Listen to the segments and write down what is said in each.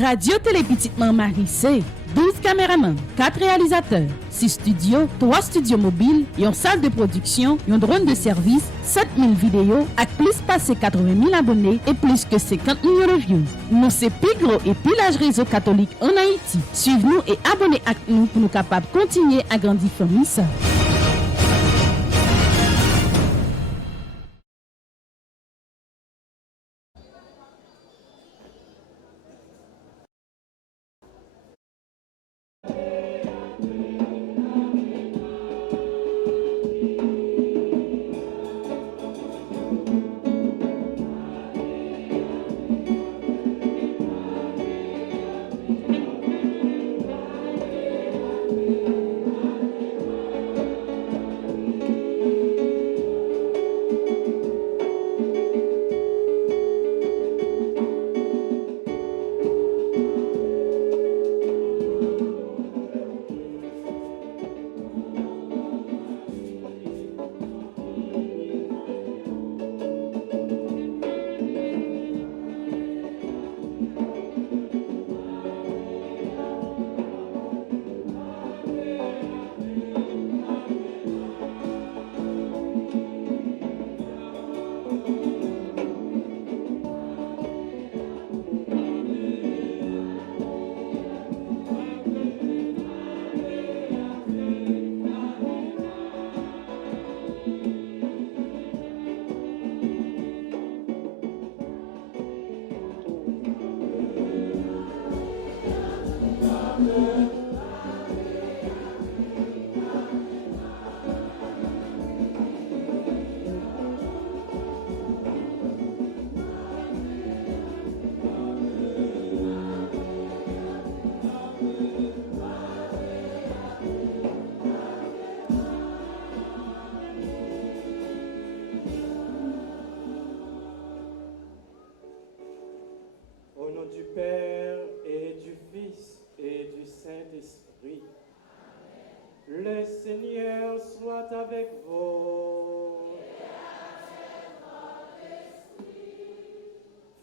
Radio Télé Petite Marie, c'est 12 caméramans, 4 réalisateurs, 6 studios, 3 studios mobiles, une salle de production, un drone de service, 7000 vidéos, avec plus passé 80 000 abonnés et plus que 50 millions de views. Nous, c'est plus gros et plus large réseau catholique en Haïti. Suivez-nous et abonnez à nous pour nous capables de continuer à grandir famille ça. Du Père et du Fils et du Saint-Esprit. Le Seigneur soit avec vous.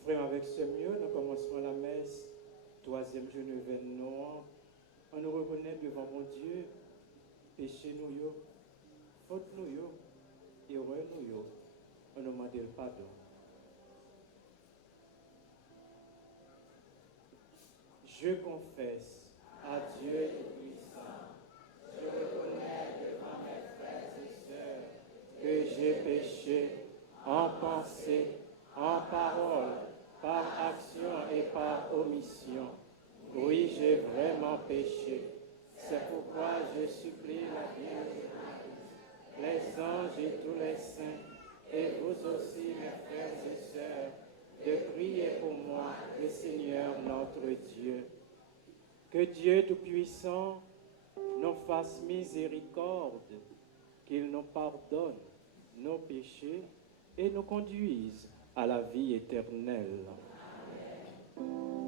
Frère, avec ce mieux, nous commençons la messe, troisième jour de l'événement. On nous reconnaît devant mon Dieu, péché nous, faute nous, erreur nous, on nous demande le pardon. Je confesse à Dieu Tout-Puissant, je reconnais devant mes frères et sœurs que j'ai péché en pensée, en parole, par action et par omission. Oui, j'ai vraiment péché. C'est pourquoi je supplie la Vierge Marie, les anges et tous les saints, et vous aussi, mes frères et sœurs, de prier pour moi, le Seigneur notre Dieu. Que Dieu Tout-Puissant nous fasse miséricorde, qu'il nous pardonne nos péchés et nous conduise à la vie éternelle. Amen.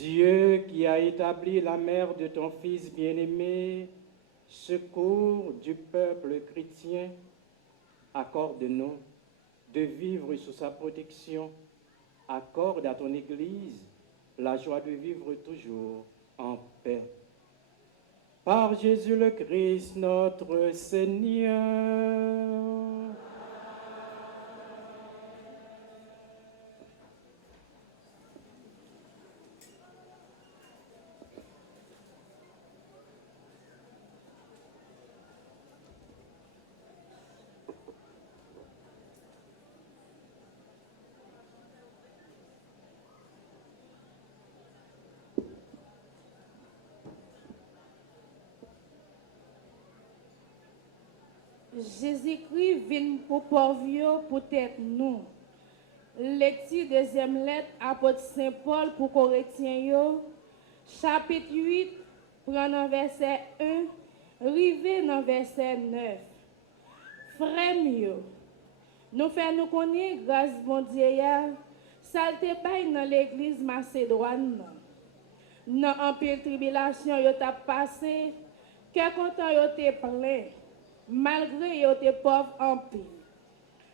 Dieu qui a établi la mère de ton Fils bien-aimé, secours du peuple chrétien, accorde-nous de vivre sous sa protection. Accorde à ton Église la joie de vivre toujours en paix. Par Jésus le Christ, notre Seigneur. Jésus-Christ vient pour pauvres pour être nous. Lecture deuxième lettre apôtre Saint Paul pour Corinthiens, chapitre 8, prenant verset 1, rivé dans verset 9. Frères mieux, nous faisons connaître grâce bon Dieu, ça te bail dans l'église Macédoine. Dans un peu de tribulation, yo t'a passé, que content yo te plein. Malgré yo te pauvre en pile,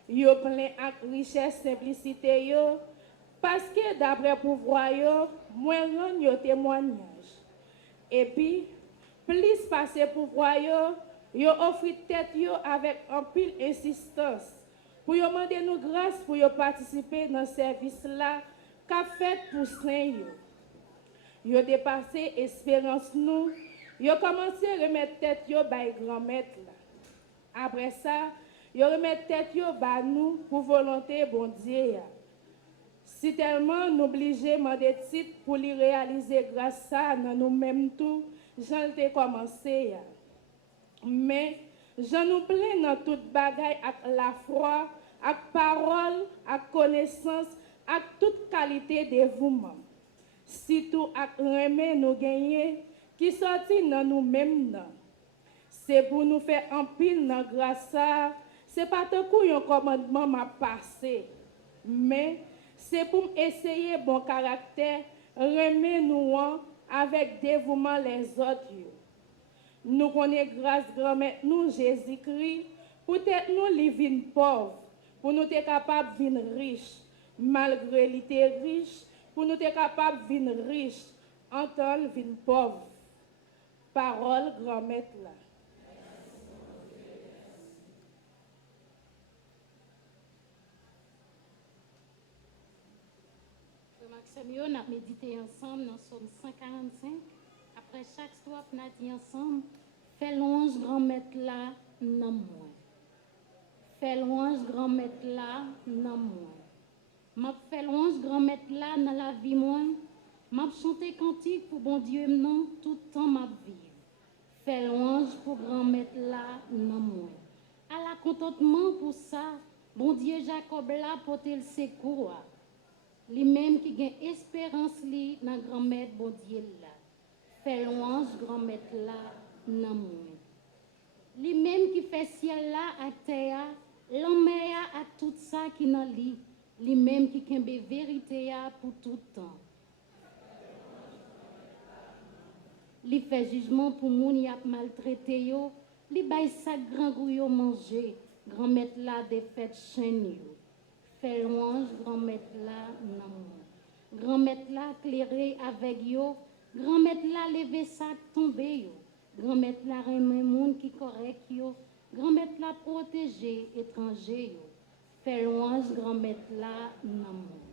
yo plein avec richesse, simplicité yo, parce que d'après pouvoir yo, moins rend yo témoignage. Et puis, plus passer pouvoir yo offre tête yo avec en pile insistance pour yo demander nous grâce pour yo participer dans service là qu'a fait pour saint yo. Yo dépassé espérance nous, yo commencé remettre tête yo by grand-maître là. Après ça, yo remet tête yo ba nous pour volonté bon Dieu. Si tellement nous obligés demander titre pour lui réaliser grâce ça dans nous-mêmes tout, j'en t'ai commencé. Mais j'en nous plein dans toute bagaille avec la foi, avec parole, avec connaissance, avec toute qualité de dévouement. Surtout avec remet nous gagner qui sorti dans nous-mêmes. C'est pour nous faire un pile dans grâce ça. C'est pas tout coup un commandement m'a passé. Mais c'est pour essayer bon caractère, remettre nous avec dévouement les autres. Nous connaissons grâce grand-mère nous Jésus-Christ, pour être nous les vins pauvres, pour nous être capables de vivre riches, malgré l'été riche, pour nous être capables de vivre riches, en tant que vivre pauvres. Parole grand-mère là. Nous avons médité ensemble dans Somme 145. Après chaque strophe, nous avons dit ensemble, fais louange grand-maître là, non moi. Fais louange grand-maître là, non moi. M'a fait louange grand-maître là dans la vie moi. M'a chanté cantique pour bon Dieu non tout le temps m'a vivre. Fais louange pour grand-maître là, non moi. À la contentement pour ça, bon Dieu Jacob là porter le secours. Lui-même qui gagne espérance li dans grand-mère bon Dieu là. Fait louange grand-mère là nan moi. Lui-même qui fait ciel là à terre, l'homme à tout ça qui dans lui. Lui-même qui kembe vérité pour tout temps. Li fait jugement pour moun y a maltraité yo, li bay sa grand gouyo manger, grand-mère là des fêtes chaîne yo. Fait louange grand-maître là non moi. Grand-maître là clairé avec yo, grand-maître là lever sac tomber yo. Grand-maître là remet monde qui correct yo, grand-maître là protéger étranger yo. Fait louange grand-maître là non moi.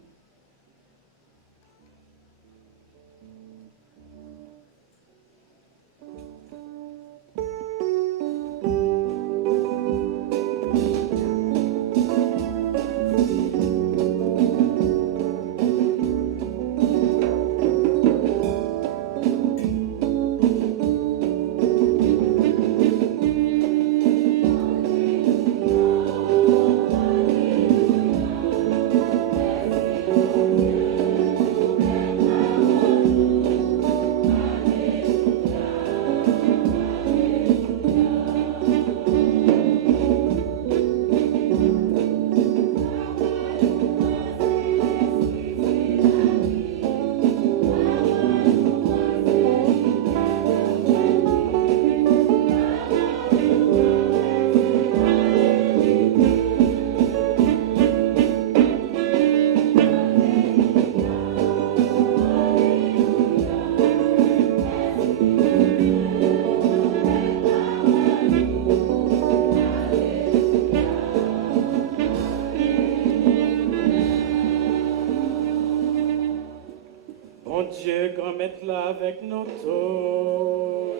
Bon Dieu, grand maître là avec nous tous.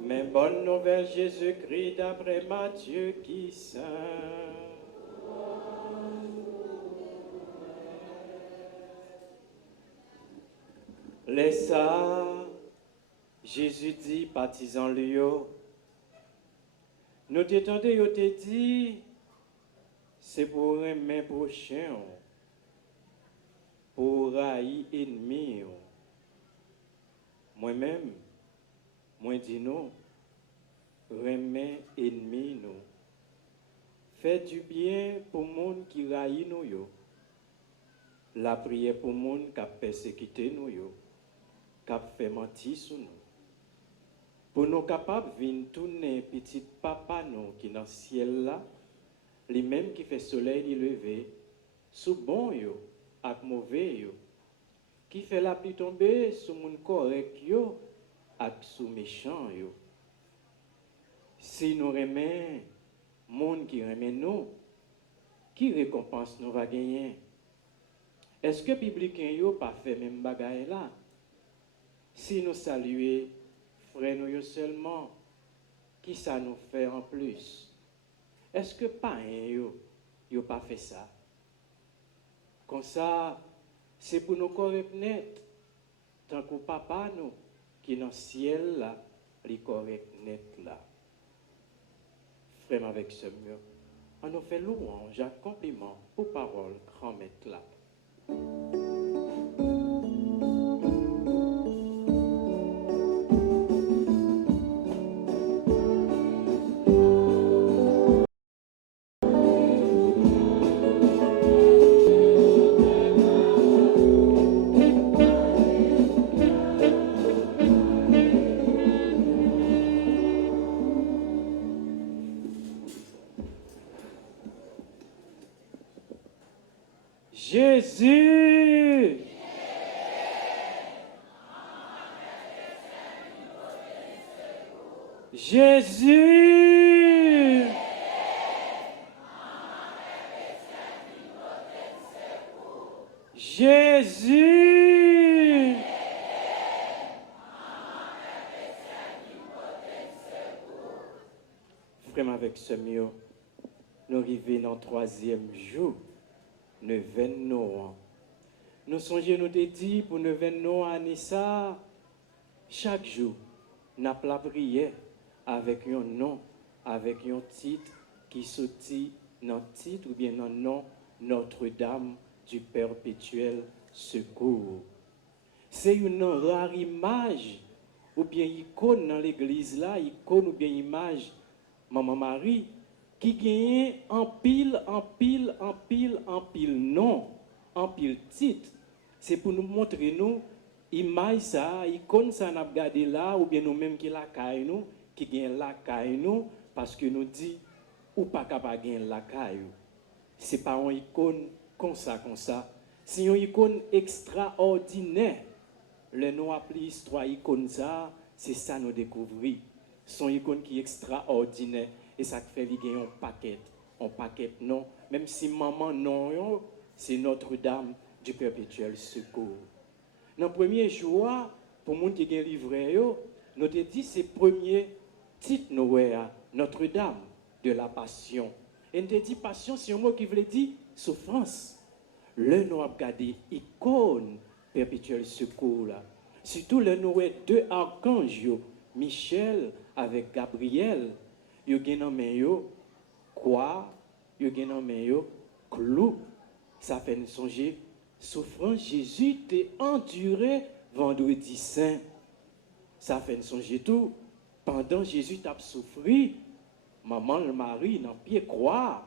Mais bonne nouvelle Jésus-Christ d'après Matthieu qui saint. Laisse ça, Jésus dit, partisan lui, nous t'étendons, yo te dit, c'est pour aimer prochain, pour haïr ennemi. Moi-même, moi dis nous, aimer ennemi nous. Fais du bien pour monde qui haït nous yo. La prière pour monde qui a persécuté nous yo. Qui a fait mentir sur nous. Pour nous capables de venir tourner petit papa nous qui dans le ciel là, les mêmes qui fait soleil les lever, sous bon yo, avec mauvais yo, qui fait la pluie tomber sous mon correct yo, avec sous méchant yo. Si nous remet monde qui remet nous, qui récompense nous va gagner? Est-ce que publicain yo pas fait même bagaille là? Si nous saluons frère nous seulement, qui ça nous fait en plus? Est-ce que pas yo pas fait ça? Comme ça, c'est pour nous correct net, tant que papa nous, qui dans le ciel là, les correct net là. Frère avec ce mur, on nous fait louange, compliment pour parole, grand maître là. Jésus! Jésus! Jésus! Frère avec ce mieux, nous arrivons dans le 3e jour. 9 Noël. Nous songeons nous te dit pour 9 Noël ça chaque jour n'a la prière avec un nom, avec un titre qui sortit dans le titre ou bien dans le nom Notre-Dame du Perpétuel Secours. C'est une rare image ou bien icône dans l'église là, icône ou bien image Maman Marie qui gagne en pile non, en pile titre. C'est pour nous montrer nous image ça, icône ça n'a regardé là ou bien nous même qui la caille nous, qui gagne la caille nous parce que nous dit ou pas capable gagner la caille. C'est pas une icône comme ça. C'est une icône extraordinaire. Le nom appelé histoire icône ça, c'est ça nous découvrir. Son icône qui est extraordinaire. Et ça fait qu'il y a un paquet non, même si maman non, c'est Notre-Dame du Perpétuel Secours. Dans le premier jour, pour les gens qui ont livré, nous avons dit c'est le premier titre Notre-Dame de la Passion. Et nous avons dit Passion, c'est un mot qui veut dire souffrance. Le nous avons regardé icône Perpétuel Secours. Là. Surtout le nous avons deux archanges, Michel avec Gabriel. Yo gen nan men yo quoi, yo gen nan men yo clou. Ça fait nous songer souffrance Jésus t'est enduré vendredi saint. Ça fait nous songer tout pendant Jésus t'a souffri, maman le Marie dans pied croix,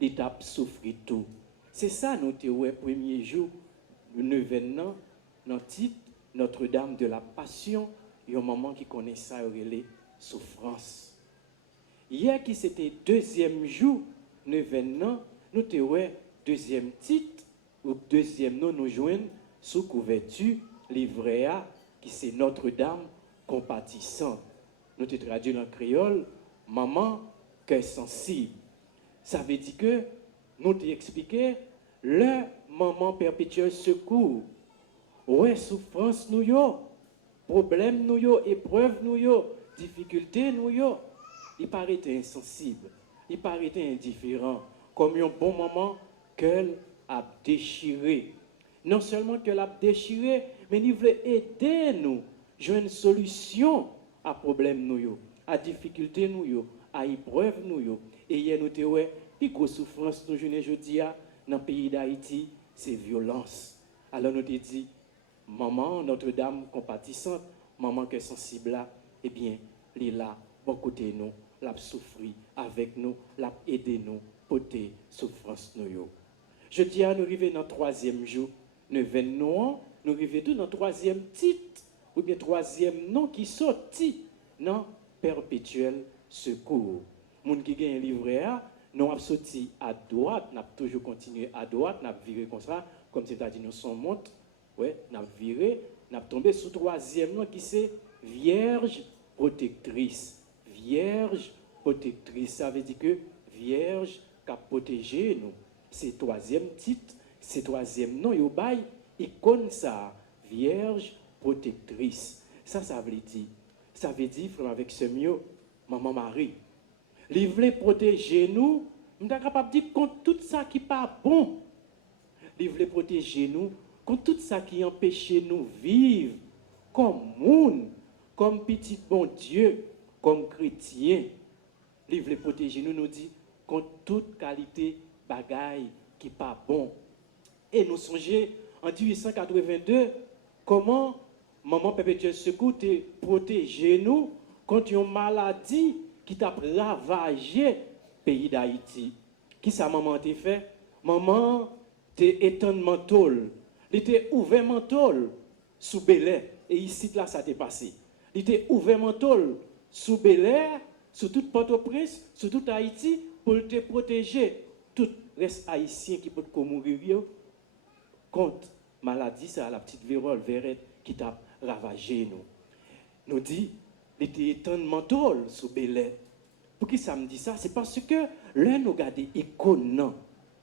il t'a souffri tout. C'est ça nous te ouais premier jour le 9 ans dans titre Notre-Dame de la Passion, il y a un maman qui connaît ça relé souffrance. Hier qui c'était 2e jour, 9 ans, nous te ouais deuxième titre ou deuxième nom nous joignent sous couverture livret A qui c'est Notre-Dame compatissante. Nous te traduit en créole maman cœur sensible. Ça veut dire que nous te expliqué le maman perpétuel secours. Ouais, souffrance nous yo, problème nous yo, épreuve nous yo, difficulté nous yo. Il paraît insensible, il paraît indifférent, comme un bon moment qu'elle a déchiré. Non seulement qu'elle a déchiré, mais il veut aider nous, jouer une solution à problème nous yo, à difficulté nous yo, à épreuve nous yo. Et hier nous te ouais, plus grosse souffrance nous journée jeudi dans le pays d'Haïti, c'est violence. Alors nous te dit, maman Notre-Dame compatissante, maman qui est sensible là, eh bien, elle est là, bon côté nous, l'a souffri avec nous, l'a aidé nous, porter souffrance nous yo. Je dis à nous arriver dans le 3e jour, nous venons, nous arrivons tout dans le 3e titre, ou bien 3e nom qui sorti dans perpétuel secours. Moun qui gagne un livret A, nous avons sorti à droite, nous avons toujours continué à droite, nous avons viré comme ça, comme c'est-à-dire nous sommes monte, ouais, nous avons viré, nous avons tombé sur 3e nom qui c'est Vierge protectrice. Vierge protectrice, ça veut dire que Vierge qui a protégé nous. C'est 3e titre, c'est 3e nom, yo bay, icône ça, Vierge protectrice. Ça veut dire, frère, avec ce mieux, maman Marie. Il voulait protéger nous, nous sommes capables de dire contre tout ça qui n'est pas bon. Il voulait protéger nous contre tout ça qui empêche nous vivre comme monde, comme petit bon Dieu, comme chrétien. Il voulait protéger nous, nous dit, contre toute qualité bagaille qui n'est pas bon. Et nous songeons en 1882 comment maman perpétuel secours t'a protégé nous contre une maladie qui t'a ravagé le pays d'Haïti. Qui ça maman t'a fait? Maman t'a éteint mental. Il t'a ouvert mental sous Bel-Air. Et ici là ça t'est passé. Il t'a ouvert mental sous Bel-Air, sous toute Port-au-Prince, sous toute Haïti pour te protéger tout reste haïtien qui peut mourir contre maladie ça la petite vérole verrette qui t'a ravagé nous dit il était éteint mental sous Bel-Air. Pour qui ça me dit ça? C'est parce que là nous garder icône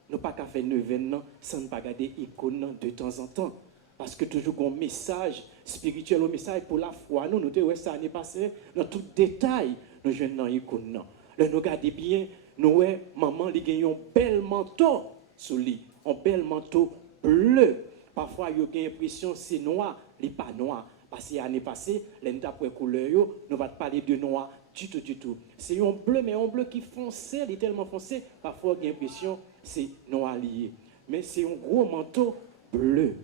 nous pas qu'à faire 9 ans sans pas garder icône de temps en temps parce que toujours un message spirituel, un message pour la foi nous te ouais ça n'est passé dans tout détail nous jeunes dans icône là nous garder bien nous ouais maman li gagne un bel manteau sous lui, un bel manteau bleu. Parfois yo gagne impression c'est noir, li pas noir parce que l'année passée l'enda pour couleur yo, nous va parler de noir du tout. C'est un bleu mais un bleu qui foncé, il est tellement foncé, parfois gagne impression c'est noir lié. Mais c'est un gros manteau bleu.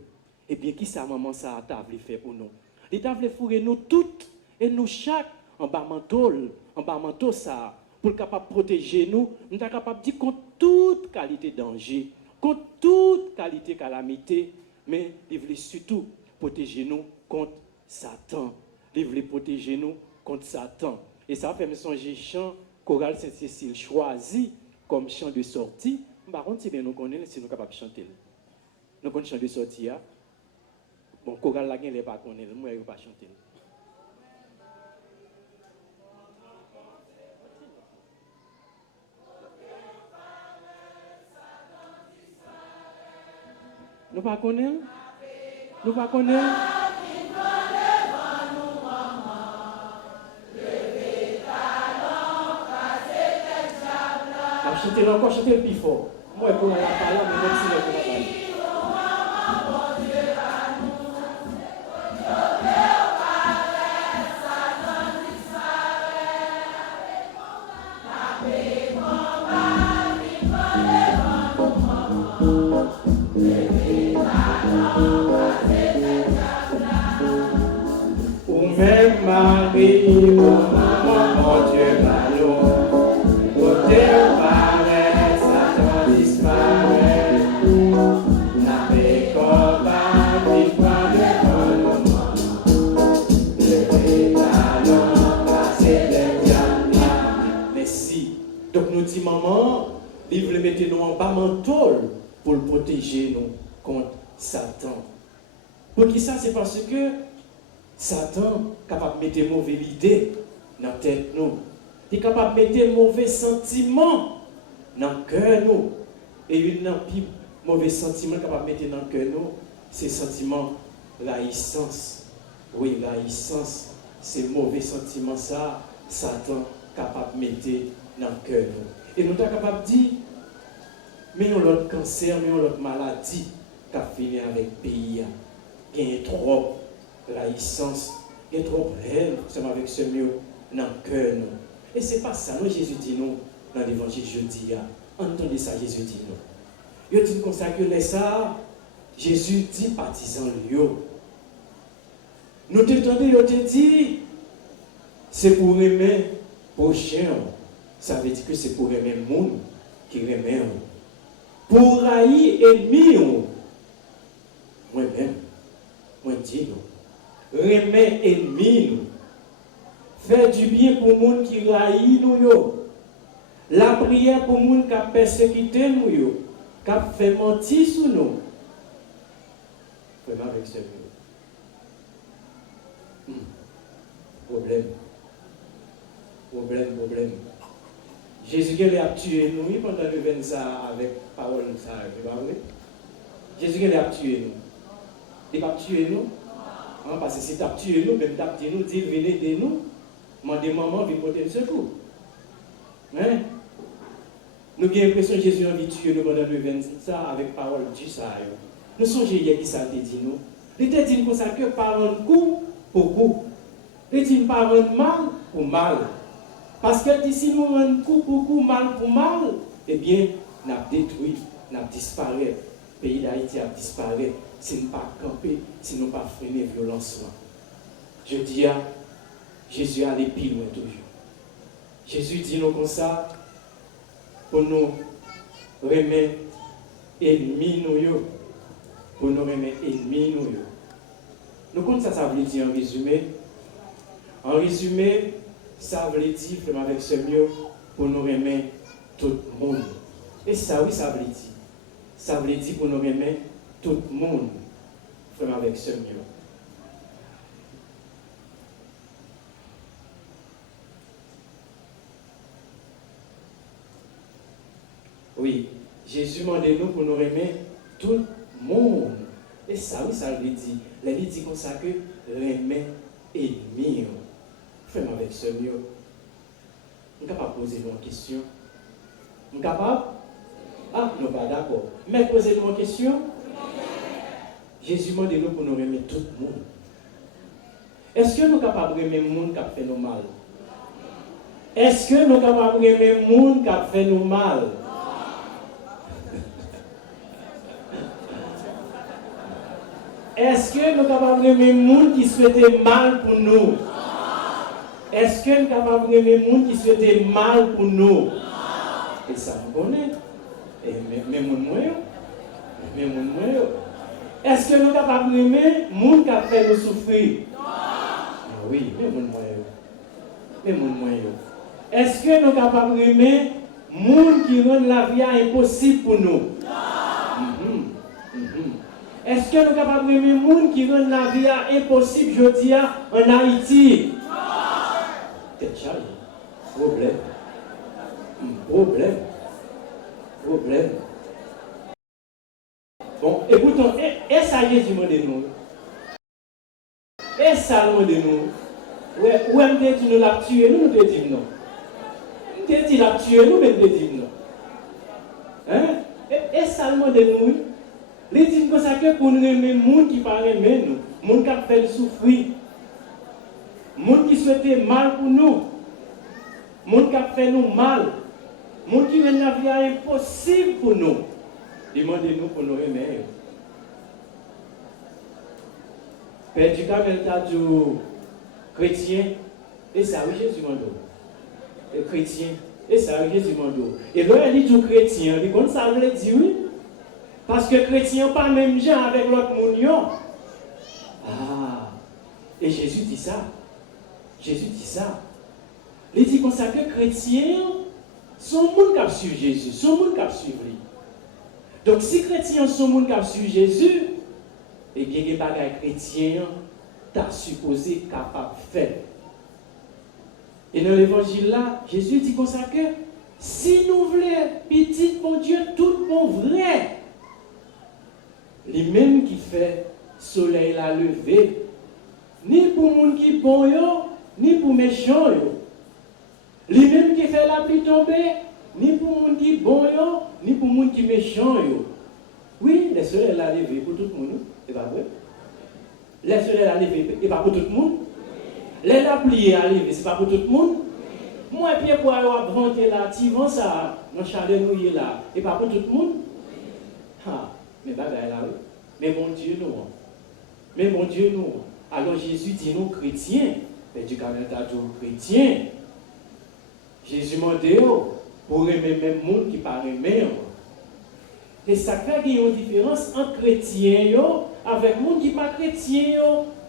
Et bien qui ça maman ça t'a voulu faire pour nous? Il t'a voulu fourrer nous toutes et nous chaque en bas manteau ça pour capable protéger nous, nous sommes capables de dire contre toute qualité de danger, contre toute qualité de calamité, mais il voulait surtout protéger nous contre Satan. Il voulait protéger nous contre Satan. Et ça fait me songer chant chorale Sainte-Cécile choisi comme chant de sortie. Par contre, si bien nous connaissons, si nous sommes capables de chanter. Nous connaissons chant de sortie. Bon, chorale la n'est pas connaître, moi je ne vais pas chanter. Nous pas connaître. Nous pas connaître. Chanter encore, chanter le plus fort. Moi, pour la parole, mais même si je ne parler. Même Marie, mon Dieu, ballon, côté au paraît, Satan disparaît. La paix combat, il prend le ballon, le ballon, passer les diamants. Merci. Donc nous dit maman, il voulait mettre nous en bas mental pour le protéger nous contre Satan. Pour qui ça? C'est parce que Satan est capable de mettre mauvais idées dans la tête nous. Il est capable de mettre mauvais sentiments dans le cœur nous. Et une mauvais sentiment capable de mettre dans le cœur, nous, c'est sentiment haïssance. Oui, haïssance, c'est mauvais sentiment, ça, Satan capable de mettre dans le cœur. Et nous sommes capables de dire, mais on a l'autre cancer, mais on a l'autre maladie qui a fini avec le pays. Il y a trop haïssance, il y a trop haine, avec ce mieux dans le cœur. Et ce n'est pas ça, nous, Jésus dit nous, dans l'évangile, je dis, entendez ça, Jésus dit nous. Il dit comme ça que les ça, Jésus dit partisans lui. Nous t'entendons, il te dit, c'est pour aimer prochain. Ça veut dire que c'est pour aimer le monde qui aime. Pour haïr ennemi, moi-même, moi dis nous. Aimer ennemi, faire du bien pour le monde qui haït nous. La prière pour le monde qui a persécuté nous, qui a fait mentir sur nous. Vraiment avec ce Problème. Jésus a tué nous pendant le 20 ça avec parole ça, c'est pas vrai? Jésus a tué nous. Il n'a pas tué nous. Parce que si tu as tué nous, même tu as tué nous, dis venez de nous. Mandez maman, viens porter le secours. Hein? Nous avons l'impression que Jésus a envie de tuer nous pendant le 20 ça avec parole du ça. Nous sommes hier qui ça te dit nous. Il te dit comme ça que parole coup pour coup. Il dit parole mal pour mal. Parce que si nous rendons coup pour coup, mal pour mal, eh bien, nous avons détruit, nous avons disparu. Le pays d'Haïti a disparu si nous pas camper, si nous pas freiner la violence. Je dis à Jésus a allé plus loin toujours. Jésus dit nous comme ça pour nous remettre ennemis nous. Pour nous remettre ennemis nous. Nous comprenons ça veut dire en résumé. En résumé, ça veut dire avec ce mieux pour nous remettre tout le monde. Et ça, oui, ça veut dire. Ça veut dire pour nous remettre tout le monde avec ce mieux. Oui, Jésus m'a demandé nous pour nous remettre tout le monde. Et ça, oui, ça veut dire. La vie dit comme ça que remettre ennemi. Fais-moi avec ce mieux. Je suis capable de poser une question. Je suis capable? Ah, non, pas d'accord. Mais posez une question. Jésus m'a dit nous pour nous remettre tout le monde. Est-ce que nous sommes capables de remettre le monde qui a fait nous mal? Est-ce que nous sommes capables de remettre le monde qui a fait nous mal? Est-ce que nous sommes capables de remettre le monde qui souhaitait mal pour nous? Est-ce que nous sommes capables de remettre le monde qui souhaitait mal pour nous? Et ça, vous connaissez. Et même moi. Est-ce que nous sommes capables de remettre le monde qui a fait nous souffrir? Oui, même moi. Est-ce que nous sommes capables de remettre le monde qui rend la vie impossible pour nous? Est-ce que nous sommes capables de remettre le monde qui rend la vie impossible, je dis, en Haïti? Peut-être ça, problème. Bon, écoutons, et ça Jésus m'a dit nous. Et ça m'a dit nous. Où est-ce que nous l'as tué, nous te disons non. Nous te disons l'as tué, nous te disons non. Hein? Et ça m'a dit nous. Les dit comme ça que pour nous aimer le monde qui parle aimer nous, le monde qui a fait souffrir, le monde qui souhaitait mal pour nous, le monde qui a fait nous mal, le monde qui rend la vie impossible pour nous. Demandez-nous pour nous aimer. Père du Camel t'a dit chrétien, et ça oui Jésus m'a dit. Chrétien, et ça oui Jésus m'a dit. Et là il dit chrétien, il dit ça veut dire oui. Parce que chrétien pas même gens avec l'autre monde. Ah, et Jésus dit ça. Il dit comme ça que chrétiens sont monde qui a suivi Jésus, sont monde qui a suivi lui. Donc si chrétiens sont monde qui a suivi Jésus, et bien des bagages chrétiens t'as supposé capable de faire. Et dans l'évangile là, Jésus dit comme ça que si nous voulons petit bon Dieu tout bon vrai, Lui-même qui fait soleil la lever, ni pour monde qui bon yo, ni pour méchant yo. Lui-même qui fait la pluie tomber, ni pour monde qui bon yo, ni pour monde qui méchant yo. Oui, le soleil la lever pour tout le monde, c'est pas vrai. Le soleil la lever, c'est pas pour tout le monde. La pluie la lever, c'est pas pour tout le monde. Moi, Pierre, pour avoir vanté là, tu vends ça, dans le chalet mouillé là, et pas pour tout le monde. Ah, mais bagaille là, oui. Mais mon Dieu, nous. Mais mon Dieu, nous. Alors Jésus dit nous chrétiens, mais du candidat chrétien. Jésus m'a dit, pour aimer même monde qui parle même. Et ça fait qu'il y a une différence entre chrétiens avec monde qui pas chrétien.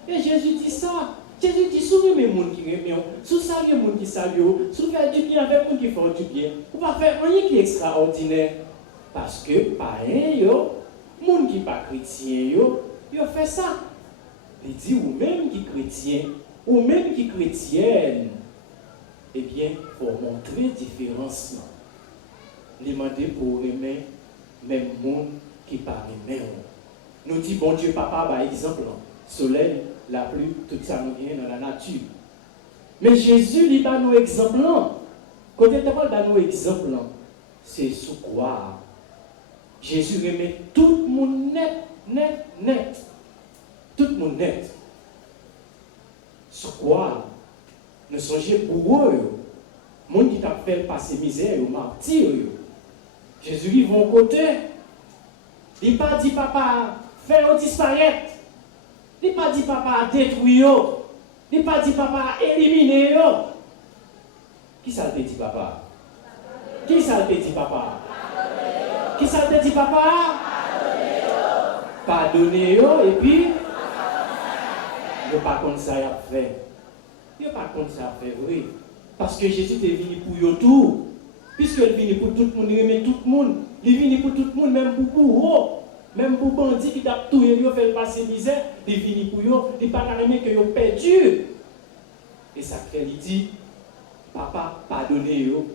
Et Jésus dit ça. Jésus dit, souvent les gens qui aiment, sous saluer les gens qui saluent, sous faire du bien avec les gens qui font du bien. On va faire rien qui est extraordinaire. Parce que, pareil, les gens qui ne sont pas chrétiens, ils fait ça. Il dit, ou même qui chrétien, ou même qui chrétienne, eh bien, pour montrer différence. Les demander pour aimer même les gens qui ne sont pas aimés. Nous dit, bon Dieu, papa, par exemple, soleil, la pluie, tout ça nous vient dans la nature. Mais Jésus, il donne nos exemples. Quand il donne nos exemples, c'est sous quoi Jésus remet tout le monde net. Tout le monde net. Sous quoi nous songez pour eux, les gens qui t'a fait passer misère, ou martyr. Jésus, il va au côté. Il n'a pas dit, papa, fais-le disparaître. Il n'a pas dit papa détruire, il n'a pas dit papa éliminer. Qui ça te dit papa? Qui ça te dit papa? Qui ça te dit papa? Pardonner et puis il n'y a pas comme ça à faire. Il n'y a pas comme ça à faire, oui. Parce que Jésus est venu pour eux tout. Puisqu'il est venu pour tout le monde, il remet tout le monde. Il est venu pour tout le monde, même pour vous. Même pour les bandits qui tapent tout, ils fait passer misère, ils viennent pour eux, ils ne pas aimer que ils ont perdu. Et ça fait, il dit, papa, pardonnez-vous.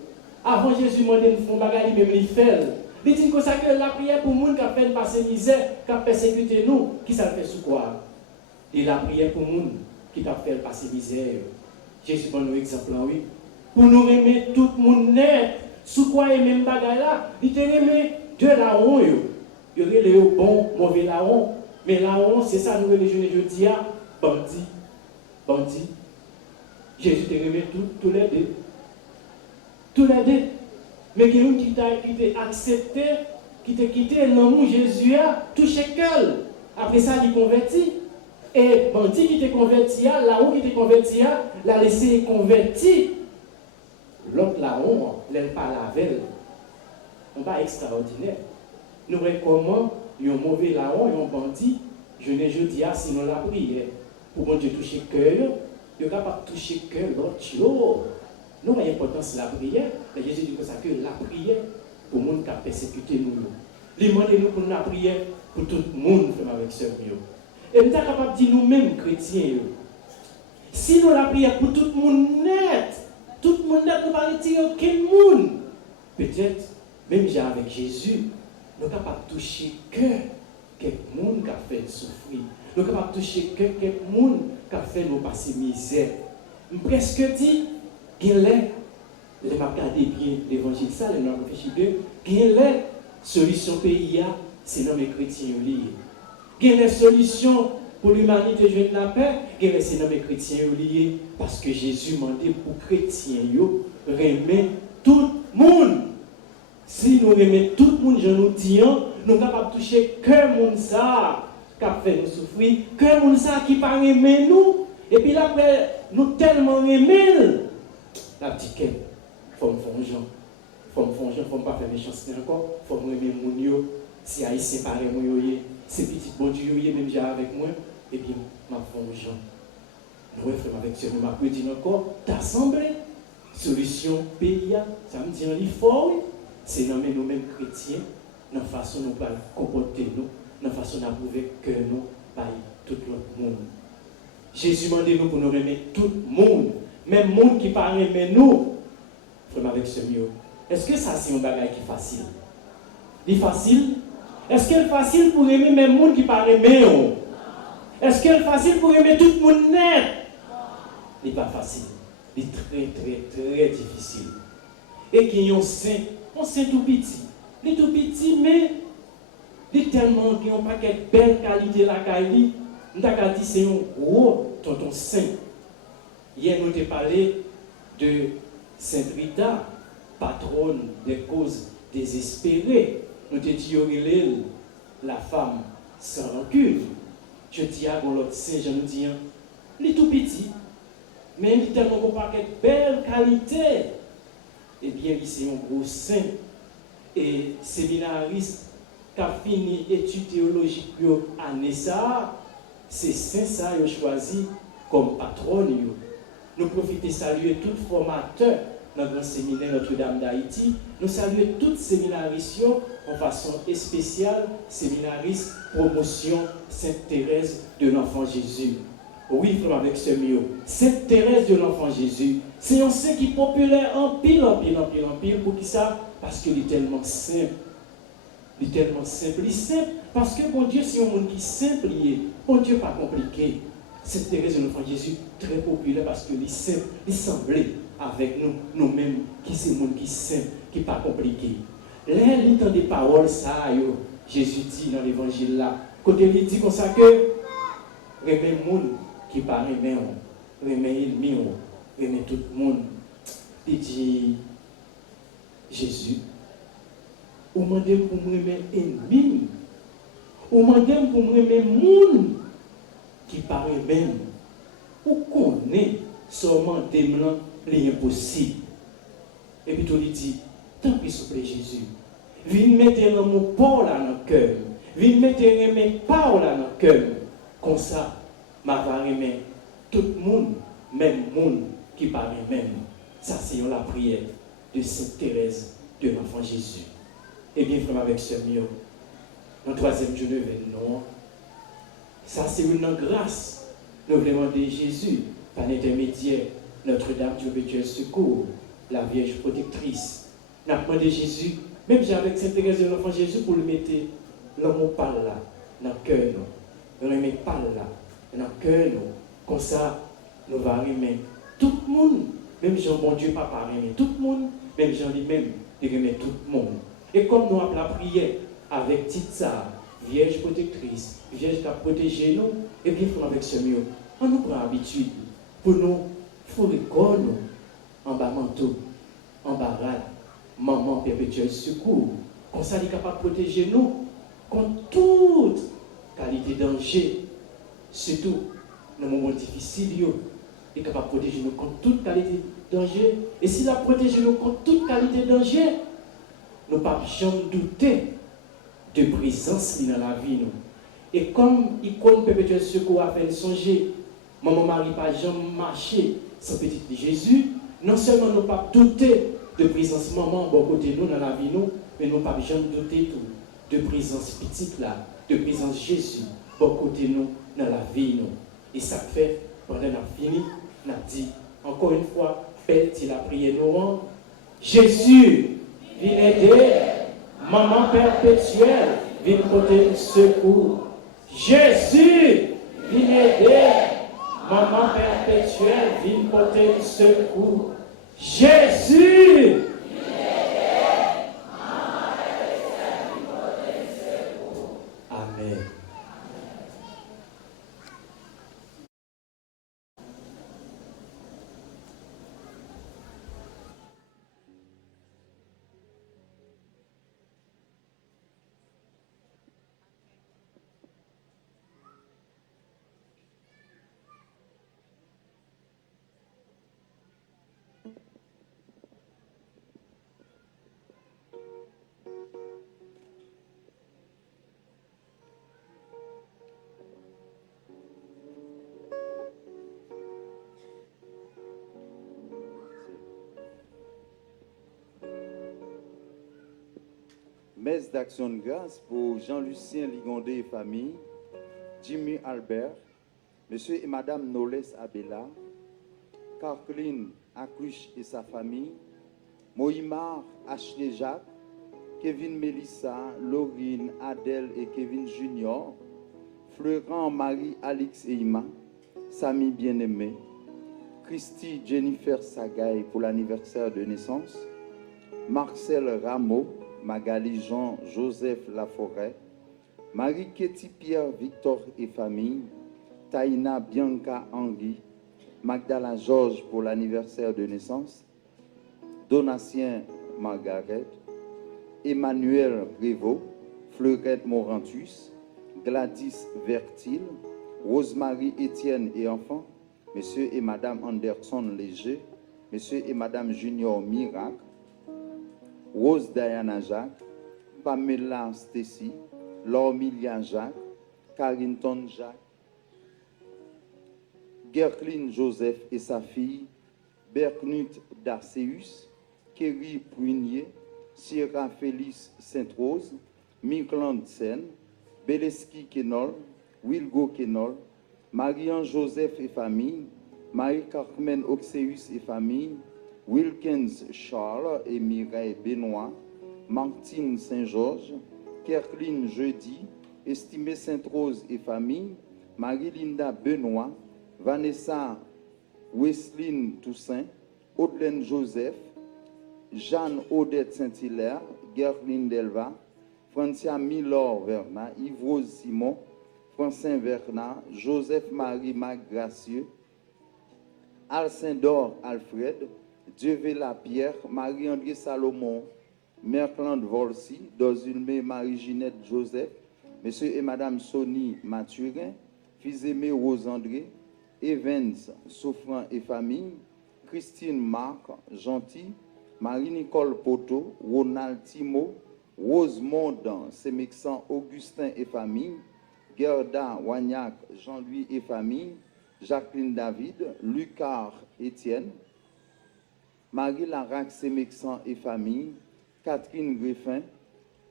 Avant Jésus m'a dit, ils font bagarre, même ils fait. Il dit que ça que la prière pour les gens qui ont fait passer misère, qui ont persécuté nous, qui ça fait sous quoi? Et la prière pour les gens qui ont fait passer misère. Jésus prend un exemple, oui. Pour nous aimer tout le monde net, sous quoi il même bagarre là, il te remet de la honte. Il y aurait les bons, mauvais larrons. Mais larrons, c'est ça, nous, les jeunes, je dis, bandit. Jésus te remet tous les deux. Tous les deux. Mais quelqu'un qui t'a accepté, qui t'a quitté, l'amour Jésus a touché cœur. Après ça, il convertit. Et bandit qui t'a converti, larron qui t'a converti, l'a laissé converti. L'autre larron, l'aime pas la veille. On va extraordinaire. Nous recommandons un mauvais larron et un bandit, je ne dis pas sinon la prière. Pour bon Dieu toucher le cœur, il n'est capable de toucher le cœur l'autre. Nous avons l'importance de la prière, mais Jésus dit que ça que la prière pour le monde qui a persécuté nous. Il demande nous pour la prière pour tout le monde avec ce mieux. Et nous sommes capables de dire nous-mêmes chrétiens. Si nous la prière pour tout le monde net, tout le monde net, nous ne pas retirer aucun monde. Peut-être, même avec Jésus, nous sommes capables de toucher cœur quelqu'un qui a fait souffrir. Nous sommes capables de toucher cœur quelqu'un qui a fait nous passer misère. Presque dit, qu'il est, je vais regarder bien l'évangile, ça, je vais réfléchir bien, qu'il est, solution pays, c'est dans les chrétiens liés. Qu'il est solution pour l'humanité, je vais la paix, qu'il est, c'est dans les chrétiens liés. Parce que Jésus m'a dit pour les chrétiens, remet tout le monde. Si nous remettons tout le monde, je nous dis, nous sommes capables de toucher que le monde ça qui a fait nous souffrir, que le monde ça qui pas aimé nous, et puis là, nous tellement aimés. La petite il faut me faire gens. Il faut me pas faire méchanceté encore, il faut me aimer mon yo, si haïtien pareil moi yo, c'est petit bon Dieu yo, même j'ai avec moi, et bien, ma femme gens. Nous frère avec ce nous m'a dit encore, t'assembler, solution pays, ça me dit en fort. C'est dans nous-mêmes chrétiens, dans la façon dont nous comporter nous, dans la façon d'approuver que nous par tout le monde. Jésus m'a dit nous pour nous remettre tout le monde, même le monde qui parle mais nous, frère avec ce mieux. Est-ce que ça c'est un bagage qui est facile? Il est facile? Est-ce qu'elle est facile pour aimer même monde qui parle aimer? Est-ce qu'elle est facile pour aimer tout le monde net? Il n'est pas facile. Il est très, très, très difficile. Et qui est un saint tout petit. Il est tout petit, mais il est tellement qu'il n'y a pas de belle qualité la qualité. Nous avons dit c'est un gros tonton saint. Hier, nous avons parlé de Sainte Rita, patronne des causes désespérées. Nous avons dit la femme sans rancune. Je dis à l'autre saint, je nous dis, il est tout petit, mais il est tellement pas de belle qualité. Eh bien, c'est un gros saint et séminariste qui a fini études théologiques à Nessa. C'est saint ça qu'il a choisi comme patronne. Nous profitons de saluer tout formateur dans le grand séminaire Notre-Dame d'Haïti. Nous saluons tous séminaristes en façon spéciale, séminariste promotion Sainte Thérèse de l'Enfant Jésus. Oui, frère, avec ce mot. Sainte Thérèse de l'Enfant Jésus, c'est un saint qui est populaire en pile. Pour qui ça? Parce qu'il est tellement simple. Il est tellement simple. Il est simple parce que mon Dieu, c'est un monde qui est simple. Mon Dieu, pas compliqué. Sainte Thérèse de l'Enfant Jésus, très populaire parce qu'il est simple. Il semblait avec nous-mêmes, qui c'est un monde qui est simple, qui n'est pas compliqué. Là, il entend des paroles, ça, Jésus dit dans l'évangile là. Côté il dit comme ça que remet le monde qui parle remet ennemi, remet tout le monde. Il dit Jésus, ou demandez pour me remettre ennemi, ou demandez pour me remettre monde qui parle même, ou connaît seulement des blancs l'impossible. Et puis tout lui dit, tant pis s'il vous plaît Jésus, viens mettre l'amour pour là dans le cœur, viens mettre mes paroles là dans le cœur, comme ça, ma va remettre tout le monde, même monde qui parle même. Ça c'est la prière de Sainte Thérèse de l'Enfant Jésus. Et bien frère avec ce mieux, dans le troisième jour de l'événement, ça c'est une grâce. Nous voulons demander Jésus par l'intermédiaire Notre-Dame du Perpétuel Secours, la Vierge protectrice. Nous avons demandé Jésus, même avec Sainte Thérèse de l'Enfant Jésus, pour le mettre l'amour par là, dans le cœur. Nous le mettre par là, dans le cœur. Comme ça, nous allons remettre tout le monde, même Jean, bon Dieu, papa, remet tout le monde, même Jean lui-même, il remet tout le monde. Et comme nous avons la prière avec Titsa, Vierge protectrice, Vierge qui a protégé nous, et bien avec ce mieux, on nous prend habitude pour nous fourrer nous en bas manteau, en bas rade, maman perpétuel secours. Comme ça, il est capable de protéger nous contre toute qualité de danger, surtout dans les moments difficiles. Il est capable de protéger nous contre toute qualité de danger. Et s'il a protégé nous contre toute qualité de danger, nous ne pouvons jamais douter de présence dans la vie. Et comme icône perpétuel secours a fait songer, maman Marie n'a pas jamais marché sans petit Jésus, non seulement nous ne pouvons pas douter de présence maman bon côté nous dans la vie, mais nous ne pouvons jamais douter de présence petite là, de présence Jésus bon côté nous dans la vie. Et ça fait, pendant qu'on a fini, on a dit encore une fois, faites la prière nous. Jésus, viens aider, maman perpétuelle, viens porter secours. Jésus, viens aider, maman perpétuelle, viens porter secours. Jésus, viens aider, maman perpétuelle, viens porter secours. Amen. Messe d'action de grâce pour Jean-Lucien Ligondé et famille, Jimmy Albert, Monsieur et Madame Noles Abela, Kathleen Accruche et sa famille, Moïmar Ashley Jacques, Kevin Melissa, Laurine, Adèle et Kevin Junior, Florent, Marie, Alix et Ima, Samy bien-aimé, Christy, Jennifer Sagaï pour l'anniversaire de naissance, Marcel Rameau, Magali Jean, Joseph Laforêt, Marie-Kéty Pierre, Victor et famille, Taïna Bianca Henri, Magdala Georges pour l'anniversaire de naissance, Donatien Margaret, Emmanuel Prévost, Fleurette Morantus, Gladys Vertil, Rosemary Étienne et enfants, Monsieur et Madame Anderson Léger, Monsieur et Madame Junior Miracle, Rose Diana Jacques, Pamela Stacy, Lormilia Jacques, Carrington Jacques, Gerline Joseph et sa fille, Berknut Darceus, Kerry Prunier, Sierra Félix Sainte-Rose, Mikland Sen, Beleski Kenol, Wilgo Kenol, Marianne Joseph et famille, Marie-Carmen Oxeus et famille, Wilkins Charles et Mireille Benoît, Martine Saint-Georges, Kerline Jeudi, Estimé Sainte-Rose et famille, Marie-Linda Benoît, Vanessa Wesseline Toussaint, Audelaine Joseph, Jeanne Odette Saint-Hilaire, Gerline Delva, Francia Milor Verna, Yves Simon, Francin Verna, Joseph Marie Magracieux, Alcindor Alfred, Dieuvéla Pierre, Marie-André Salomon, Mercland Volsi, Dozulmé Marie-Ginette Joseph, Monsieur et Madame Sony Mathurin, Fils-Aimé Rose-André, Evans Souffrant et famille, Christine Marc Gentil, Marie-Nicole Poto, Ronald Timo, Rosemond Semexan Augustin et famille, Gerda Wagnac Jean-Louis et famille, Jacqueline David, Lucas Étienne, Marie Larac Semexan et famille, Catherine Griffin,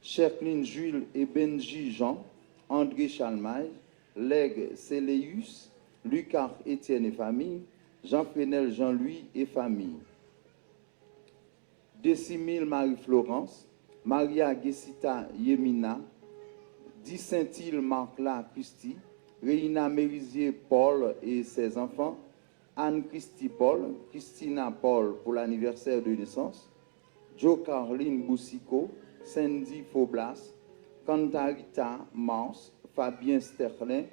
Cherline Jules et Benji Jean, André Chalmaille, Leg Céléus, Lucas Étienne et famille, Jean-Frénel Jean-Louis et famille. Décimile Marie-Florence, Maria Gessita Yemina, Di Saint-Il Marcla Christi, Réina Mérisier Paul et ses enfants, Anne-Christie Paul, Christina Paul pour l'anniversaire de naissance, Joe Caroline Boussico, Sandy Faublas, Cantarita Mars, Fabien Sterlin,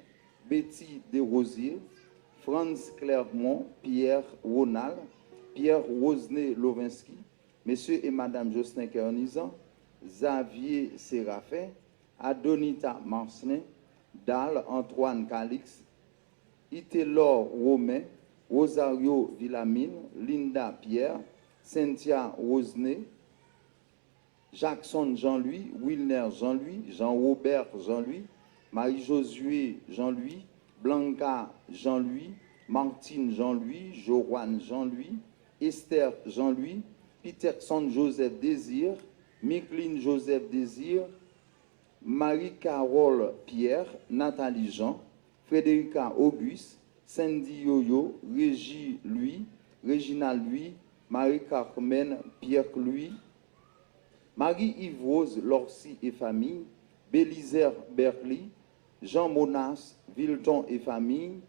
Betty Desrosiers, Franz Clermont, Pierre Ronald, Pierre Rosnay Lovinski, Monsieur et Madame Jocelyn Kernizan, Xavier Séraphin, Adonita Marcelin, Dal Antoine Calix, Itelor Romain, Rosario Villamine, Linda Pierre, Cynthia Rosnay, Jackson Jean-Louis, Wilner Jean-Louis, Jean-Robert Jean-Louis, Marie-Josué Jean-Louis, Blanca Jean-Louis, Martine Jean-Louis, Joanne Jean-Louis, Esther Jean-Louis, Peterson Joseph Désir, Micheline Joseph Désir, Marie-Carole Pierre, Nathalie Jean, Frédérica Auguste, Cindy Yoyo, Régie Louis, Régina Louis, Marie-Carmen Pierre Louis, Marie-Yves Rose Lorcy et famille, Bélisère Berkeley, Jean Monas, Vilton et famille,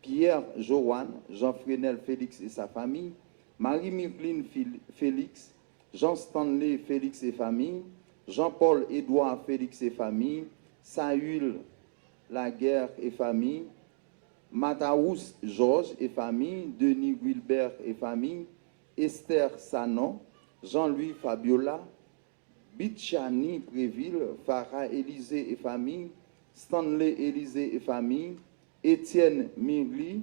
Pierre Joanne, Jean-Frénel Félix et sa famille, Marie-Micheline Félix, Jean-Stanley Félix et famille, Jean-Paul Édouard Félix et famille, Saül Laguerre et famille, Mataous Georges et famille, Denis Wilbert et famille, Esther Sanon, Jean-Louis Fabiola, Bichani Préville, Farah Élisée et famille, Stanley Élisée et famille, Étienne Mingli,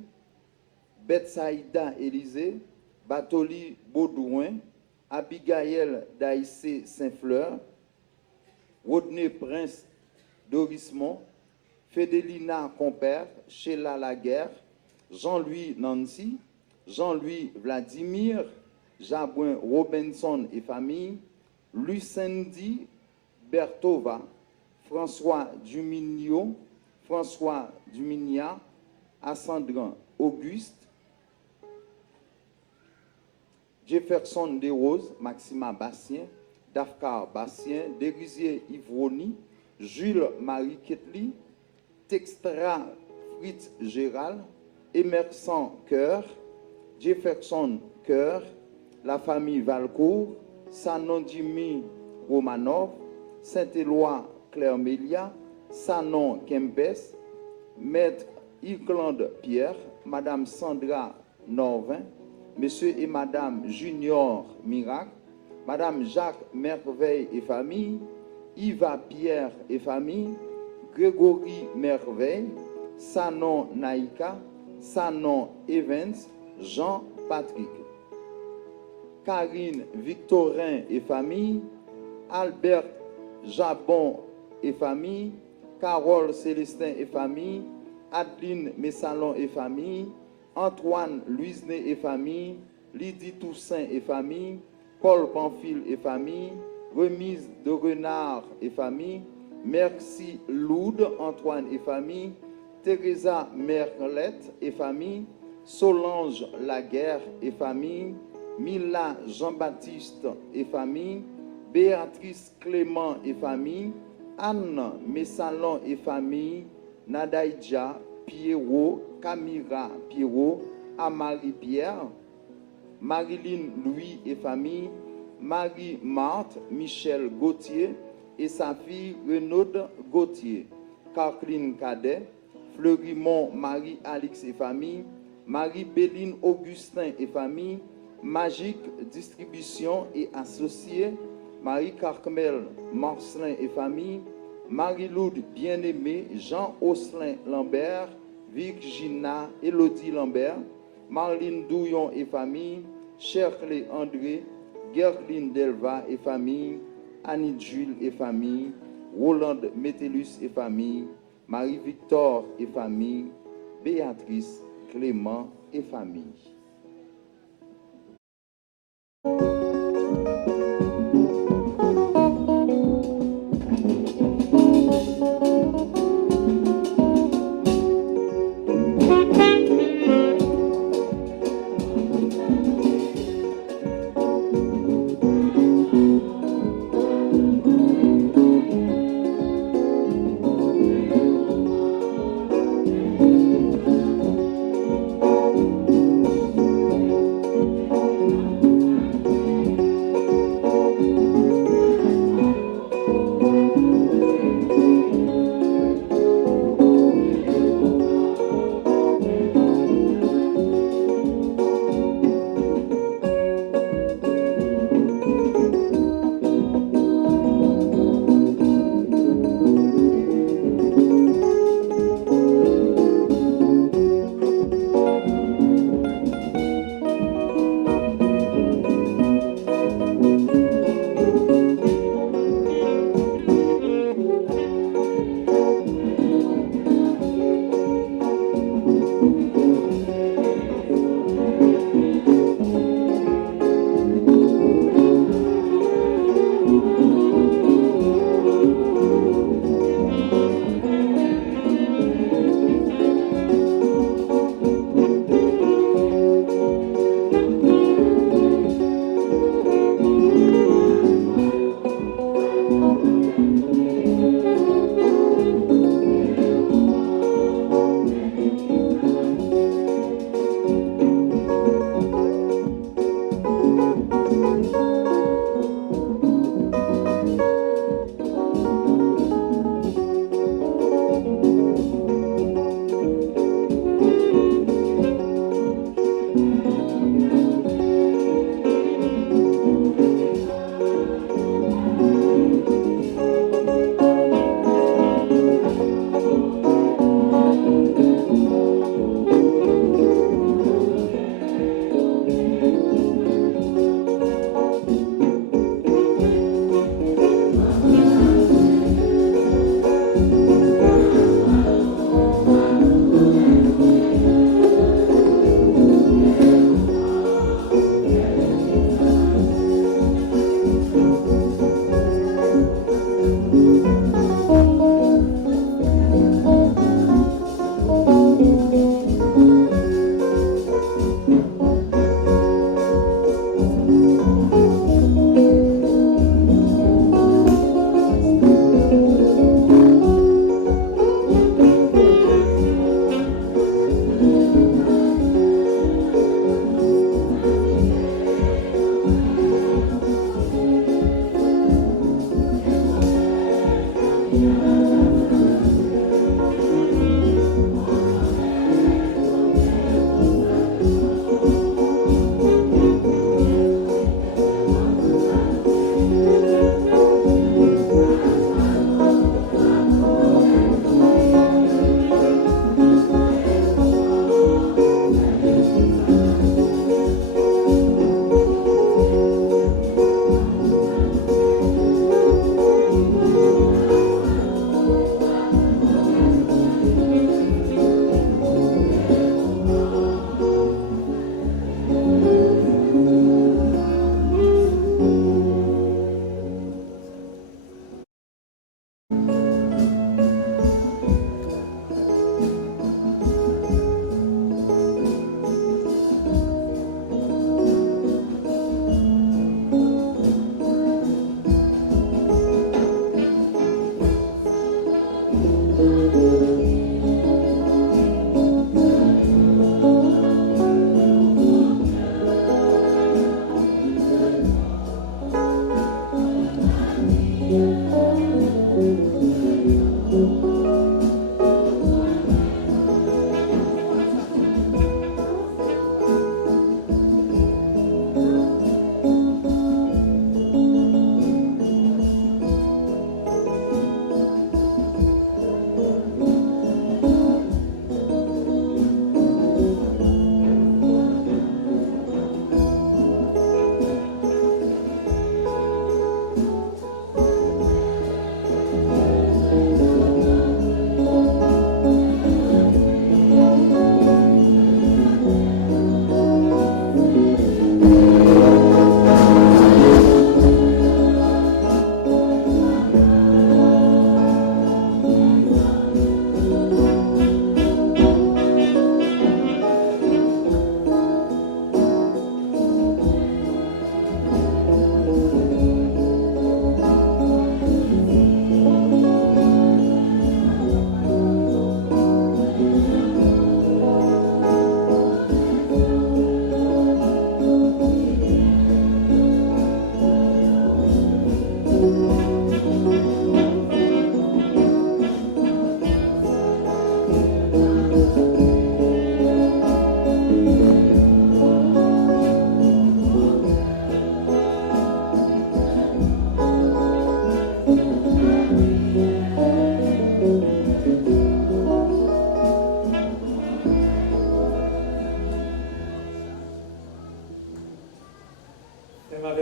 Betsaïda Élisée, Batoli Baudouin, Abigail Daïsé Saint-Fleur, Rodney Prince Dorismont, Fédélina Compère, Sheila Laguerre, Jean-Louis Nancy, Jean-Louis Vladimir, Jabouin Robinson et famille, Lucendi Bertova, François Dumignot, François Dumignat, Assandran Auguste, Jefferson Desroses, Maxima Bastien, Dafkar Bastien, Derizier Ivroni, Jules Marie Ketli, Textra Fritz Gérald, Emerson Cœur, Jefferson Cœur, la famille Valcourt, Sanon Jimmy Romanov, Saint-Éloi Claire Mélia, Sanon Kempes, Maître Irlande Pierre, Madame Sandra Norvin, Monsieur et Madame Junior Miracle, Madame Jacques Merveille et famille, Yva Pierre et famille, Grégory Merveille, Sanon Naïka, Sanon Evans, Jean Patrick, Karine Victorin et famille, Albert Jabon et famille, Carole Célestin et famille, Adeline Messalon et famille, Antoine Louisnet et famille, Lydie Toussaint et famille, Paul Pamphile et famille, Remise de Renard et famille, Merci Loud Antoine et famille, Teresa Merlette et famille, Solange Laguerre et famille, Mila Jean-Baptiste et famille, Béatrice Clément et famille, Anne Messalon et famille, Nadaïdja Pierrot, Camira Pierrot, Amari Pierre, Marilyn Louis et famille, Marie-Marthe Michel Gauthier et sa fille Renaude Gauthier, Kathleen Cadet, Fleurimont Marie-Alix et famille, Marie-Béline Augustin et famille, Magique Distribution et associés, Marie-Carmel Marcelin et famille, Marie-Loude Bien-Aimé, Jean Osselin Lambert, Virginia Elodie Lambert, Marlene Douillon et famille, Cherclé André, Gerline Delva et famille, Annie Jules et famille, Roland Métellus et famille, Marie-Victor et famille, Béatrice Clément et famille.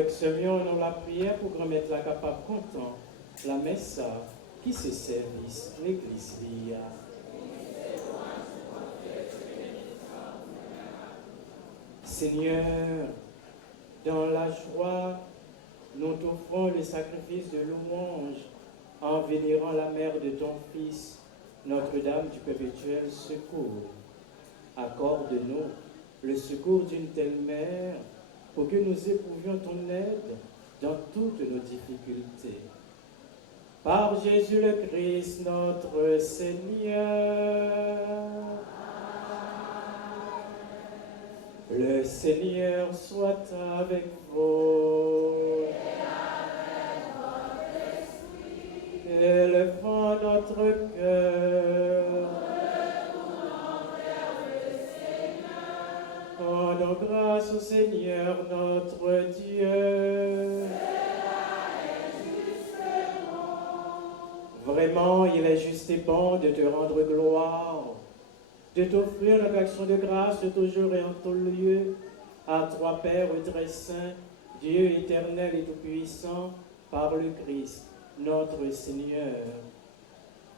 Servions dans la prière pour remettre la capable content, la messe qui se service, l'église lia. Seigneur, dans la joie, nous t'offrons le sacrifice de louange en vénérant la mère de ton Fils, Notre-Dame du perpétuel secours. Accorde-nous le secours d'une telle mère pour que nous éprouvions ton aide dans toutes nos difficultés. Par Jésus le Christ, notre Seigneur. Le Seigneur soit avec vous. Élevons notre cœur. Rendons grâce au Seigneur notre Dieu. Vraiment, il est juste et bon de te rendre gloire, de t'offrir notre action de grâce de toujours et en tout lieu, à toi, Père très saint, Dieu éternel et tout-puissant, par le Christ, notre Seigneur.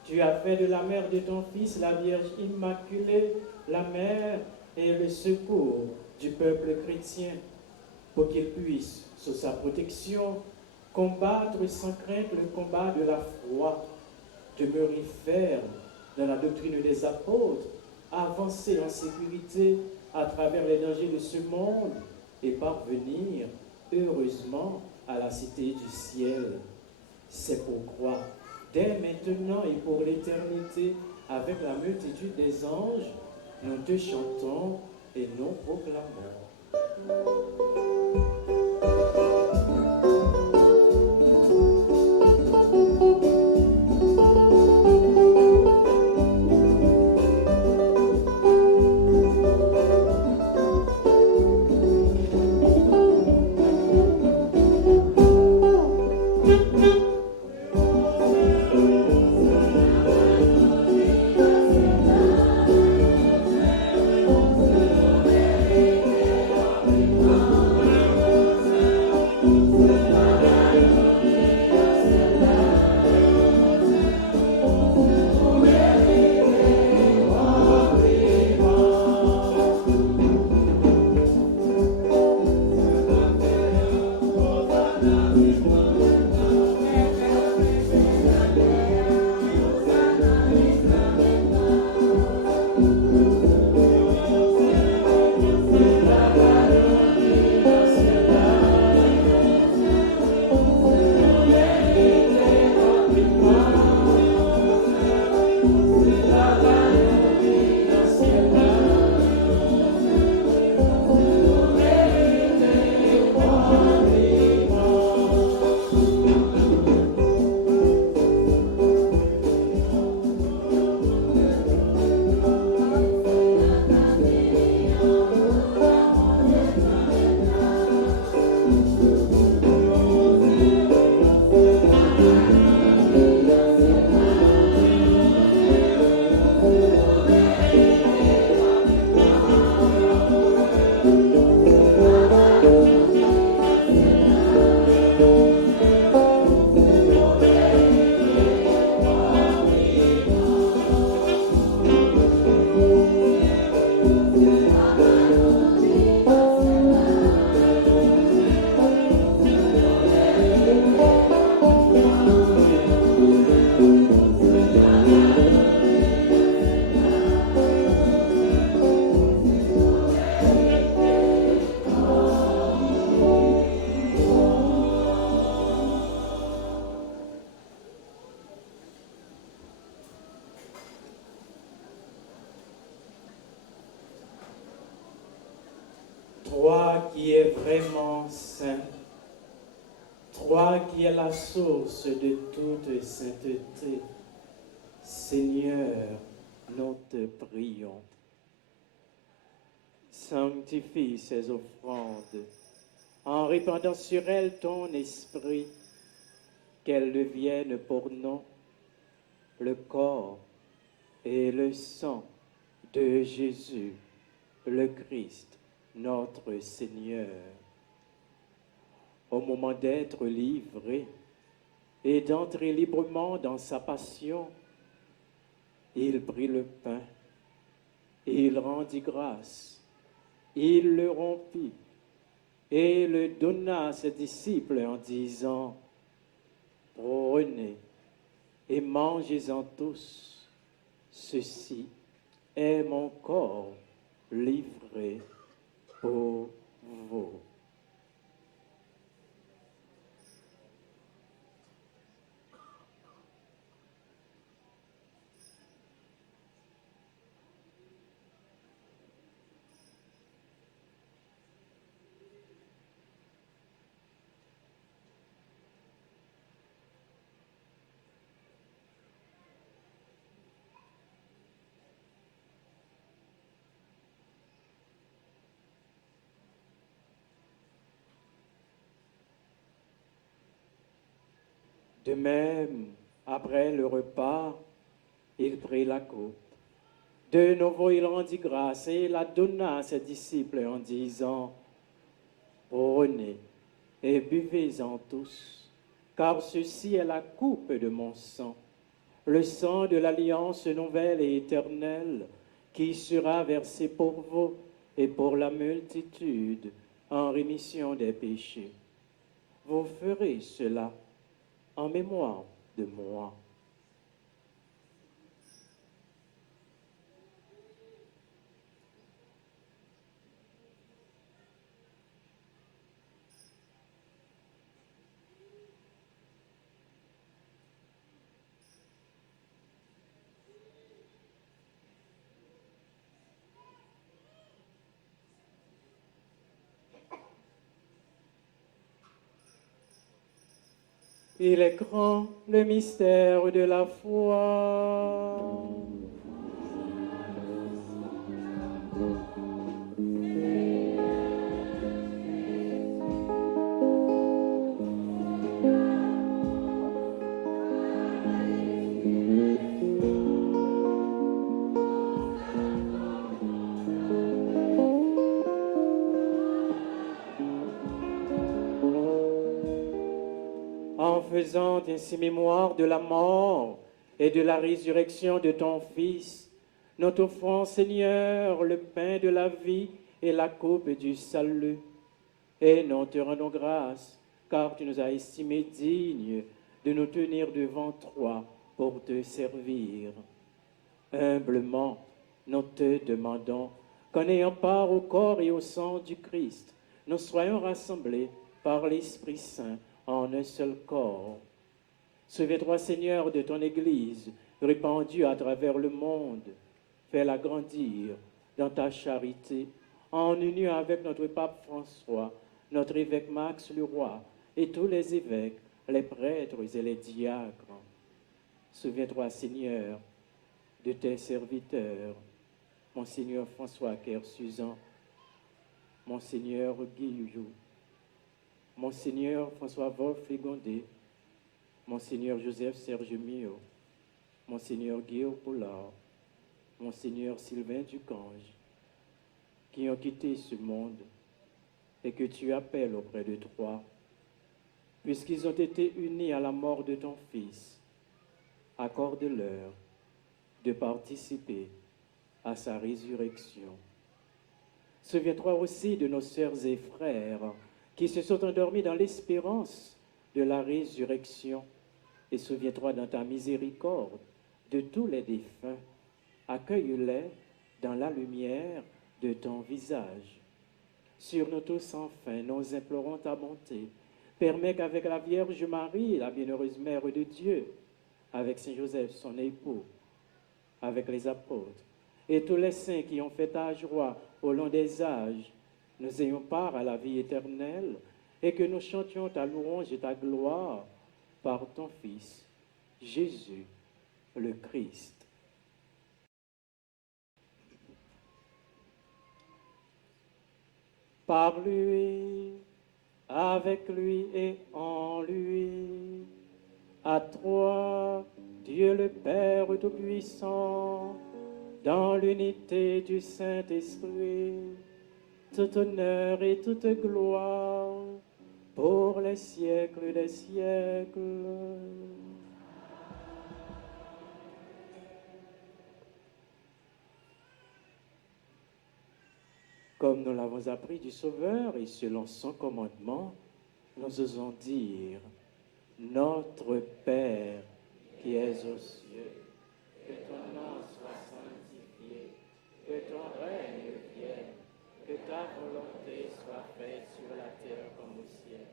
Tu as fait de la mère de ton Fils la Vierge Immaculée, la mère et le secours du peuple chrétien, pour qu'il puisse, sous sa protection, combattre sans crainte le combat de la foi, demeurer ferme dans la doctrine des apôtres, avancer en sécurité à travers les dangers de ce monde et parvenir heureusement à la cité du ciel. C'est pourquoi, dès maintenant et pour l'éternité, avec la multitude des anges, nous te chantons et nous proclamons. Toi qui es vraiment saint, toi qui es la source de toute sainteté, Seigneur, nous te prions. Sanctifie ces offrandes en répandant sur elles ton esprit, qu'elles deviennent pour nous le corps et le sang de Jésus, le Christ, notre Seigneur. au moment d'être livré et d'entrer librement dans sa passion, il prit le pain, il rendit grâce, il le rompit et le donna à ses disciples en disant, « Prenez et mangez-en tous, ceci est mon corps livré pour vous. » De même, après le repas, il prit la coupe. De nouveau, il rendit grâce et la donna à ses disciples en disant, « Prenez et buvez-en tous, car ceci est la coupe de mon sang, le sang de l'alliance nouvelle et éternelle, qui sera versé pour vous et pour la multitude en rémission des péchés. Vous ferez cela en mémoire de moi. » Il est grand le mystère de la foi. En faisant ainsi mémoire de la mort et de la résurrection de ton Fils, nous t'offrons, Seigneur, le pain de la vie et la coupe du salut. Et nous te rendons grâce, car tu nous as estimés dignes de nous tenir devant toi pour te servir. Humblement, nous te demandons qu'en ayant part au corps et au sang du Christ, nous soyons rassemblés par l'Esprit Saint en un seul corps. Souviens-toi, Seigneur, de ton Église répandue à travers le monde. Fais-la grandir dans ta charité, en union avec notre pape François, notre évêque Max Leroy et tous les évêques, les prêtres et les diacres. Souviens-toi, Seigneur, de tes serviteurs, Monseigneur François Kersuzan, Monseigneur Guillou, Monseigneur François Wolf-Ligondé, Monseigneur Joseph Serge Mio, Monseigneur Guillaume Pollard, Monseigneur Sylvain Ducange, qui ont quitté ce monde et que tu appelles auprès de toi, puisqu'ils ont été unis à la mort de ton Fils, accorde-leur de participer à sa résurrection. Souviens-toi aussi de nos sœurs et frères qui se sont endormis dans l'espérance de la résurrection, et souviens-toi dans ta miséricorde de tous les défunts. Accueille-les dans la lumière de ton visage. Sur nous tous, enfin, nous implorons ta bonté. Permets qu'avec la Vierge Marie, la bienheureuse Mère de Dieu, avec Saint Joseph, son époux, avec les apôtres, et tous les saints qui ont fait ta joie au long des âges, nous ayons part à la vie éternelle, et que nous chantions ta louange et ta gloire par ton Fils, Jésus, le Christ. Par lui, avec lui et en lui, à toi, Dieu le Père Tout-Puissant, dans l'unité du Saint-Esprit, tout honneur et toute gloire pour les siècles des siècles. Comme nous l'avons appris du Sauveur et selon son commandement, nous osons dire, Notre Père qui es aux cieux, que ton nom soit sanctifié, que ton règne vienne, que ta volonté soit faite sur la terre comme au ciel.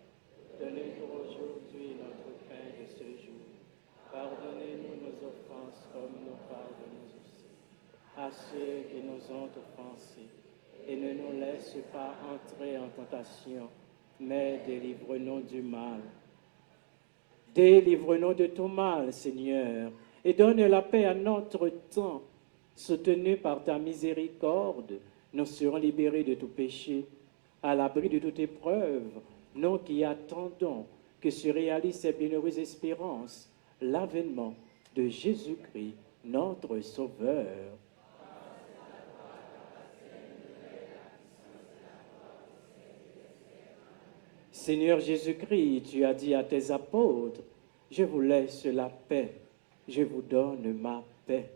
Donnez-nous aujourd'hui notre pain de ce jour. Pardonnez-nous nos offenses comme nous pardonnons aussi à ceux qui nous ont offensés. Et ne nous laisse pas entrer en tentation, mais délivre-nous du mal. Délivre-nous de tout mal, Seigneur, et donne la paix à notre temps. Soutenus par ta miséricorde, nous serons libérés de tout péché, à l'abri de toute épreuve, nous qui attendons que se réalise cette bienheureuse espérance, l'avènement de Jésus-Christ, notre Sauveur. Seigneur Jésus-Christ, tu as dit à tes apôtres, je vous laisse la paix, je vous donne ma paix.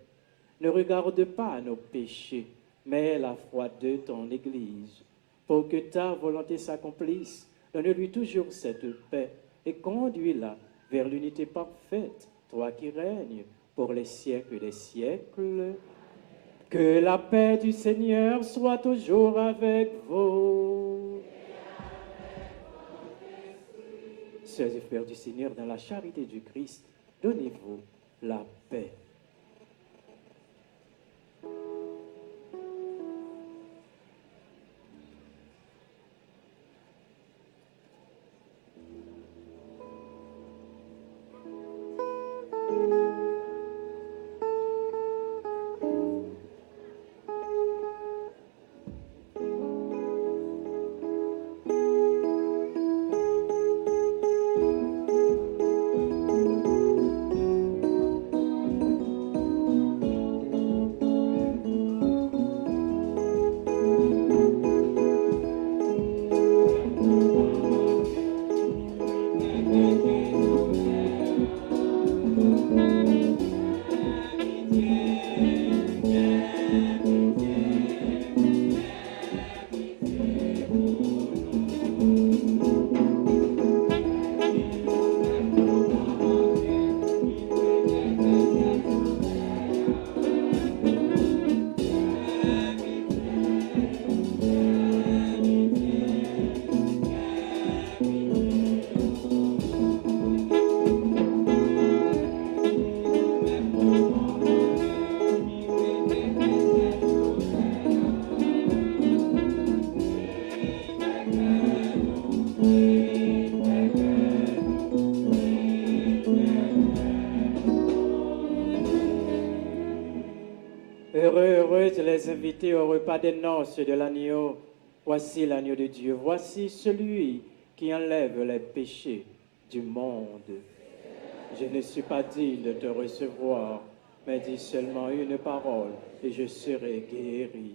Ne regarde pas nos péchés, mais la foi de ton Église. Pour que ta volonté s'accomplisse, donne-lui toujours cette paix et conduis-la vers l'unité parfaite, toi qui règnes pour les siècles des siècles. Que la paix du Seigneur soit toujours avec vous. Sœurs et frères du Seigneur, dans la charité du Christ, donnez-vous la paix. Heureuses les invités au repas des noces de l'agneau. Voici l'agneau de Dieu, voici celui qui enlève les péchés du monde. Je ne suis pas digne de te recevoir, mais dis seulement une parole et je serai guéri.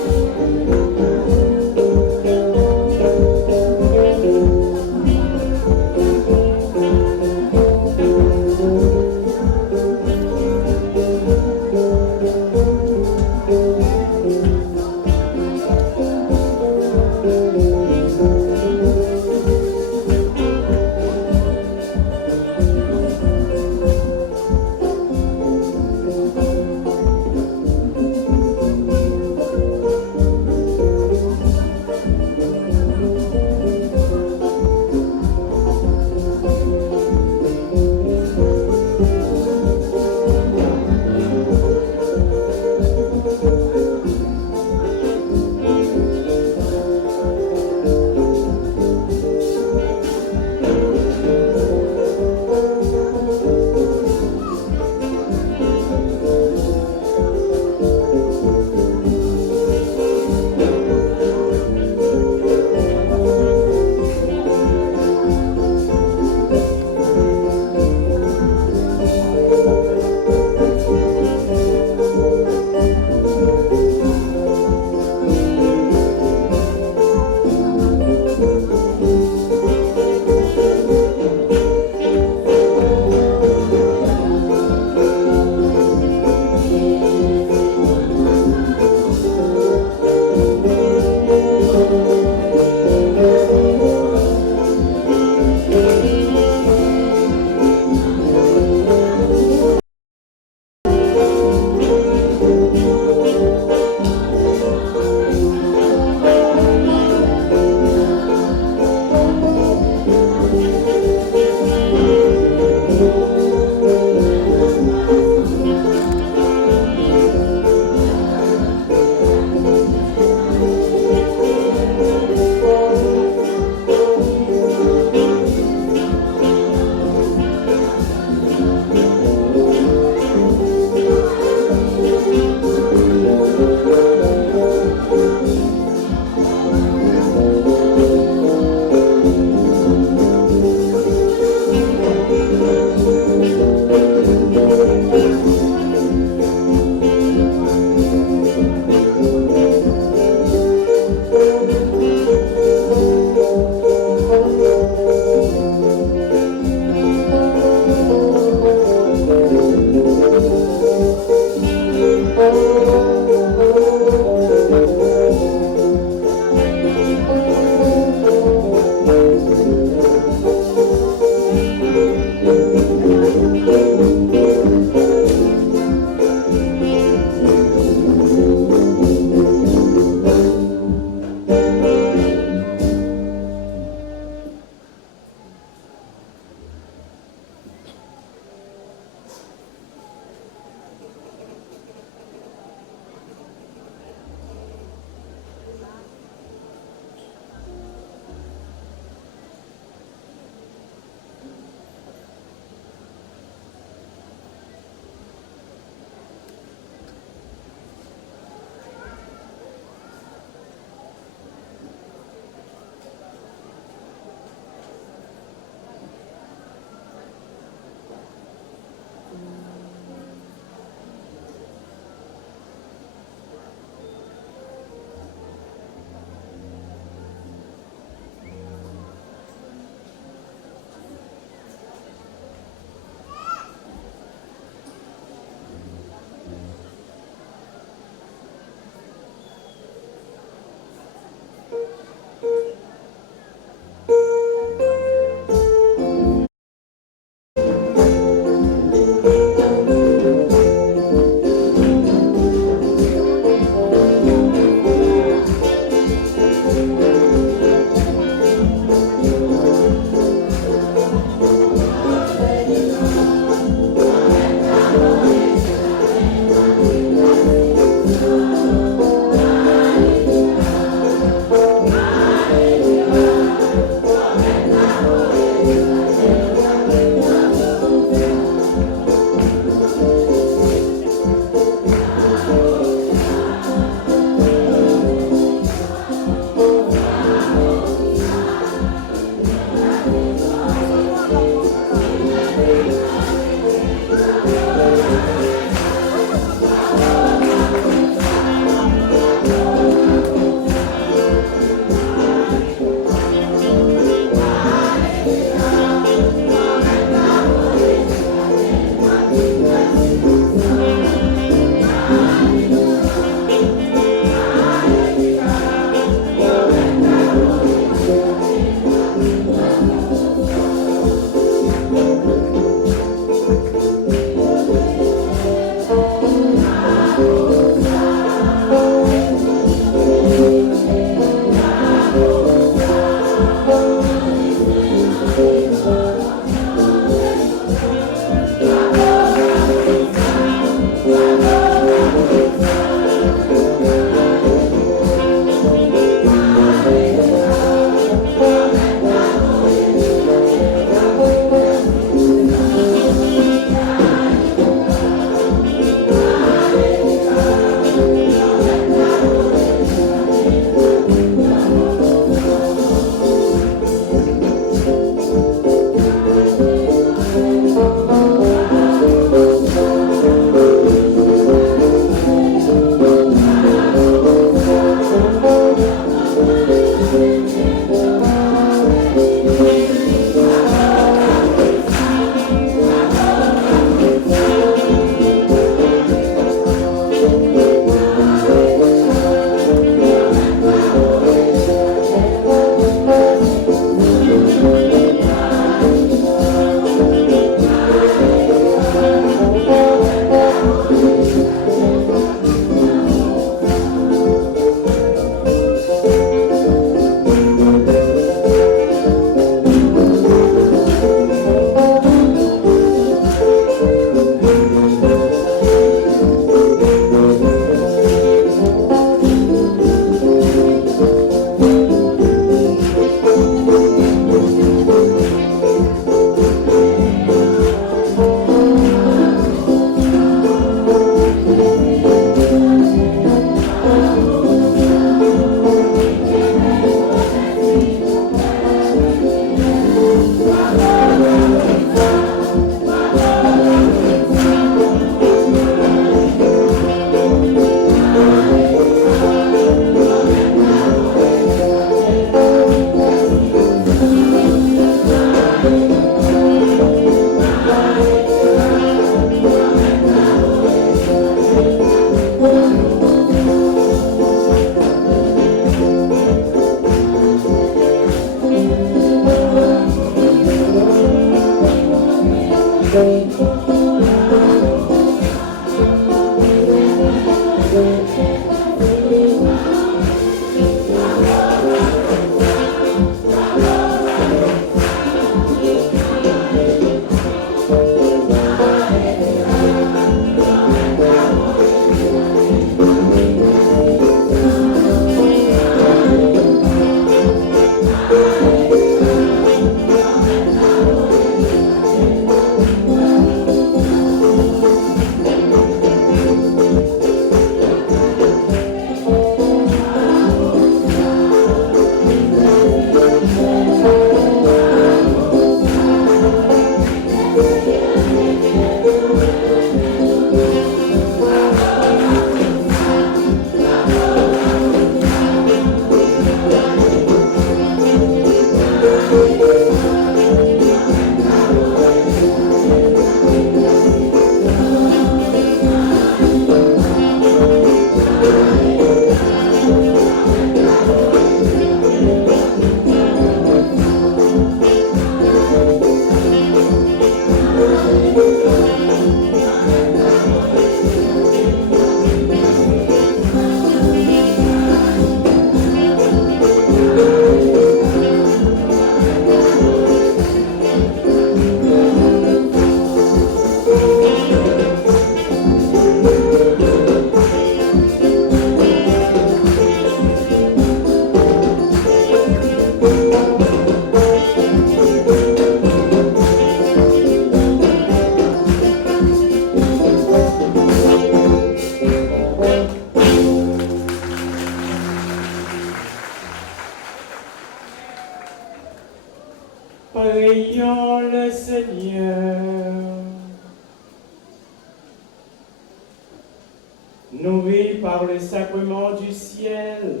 Nourris par le sacrement du ciel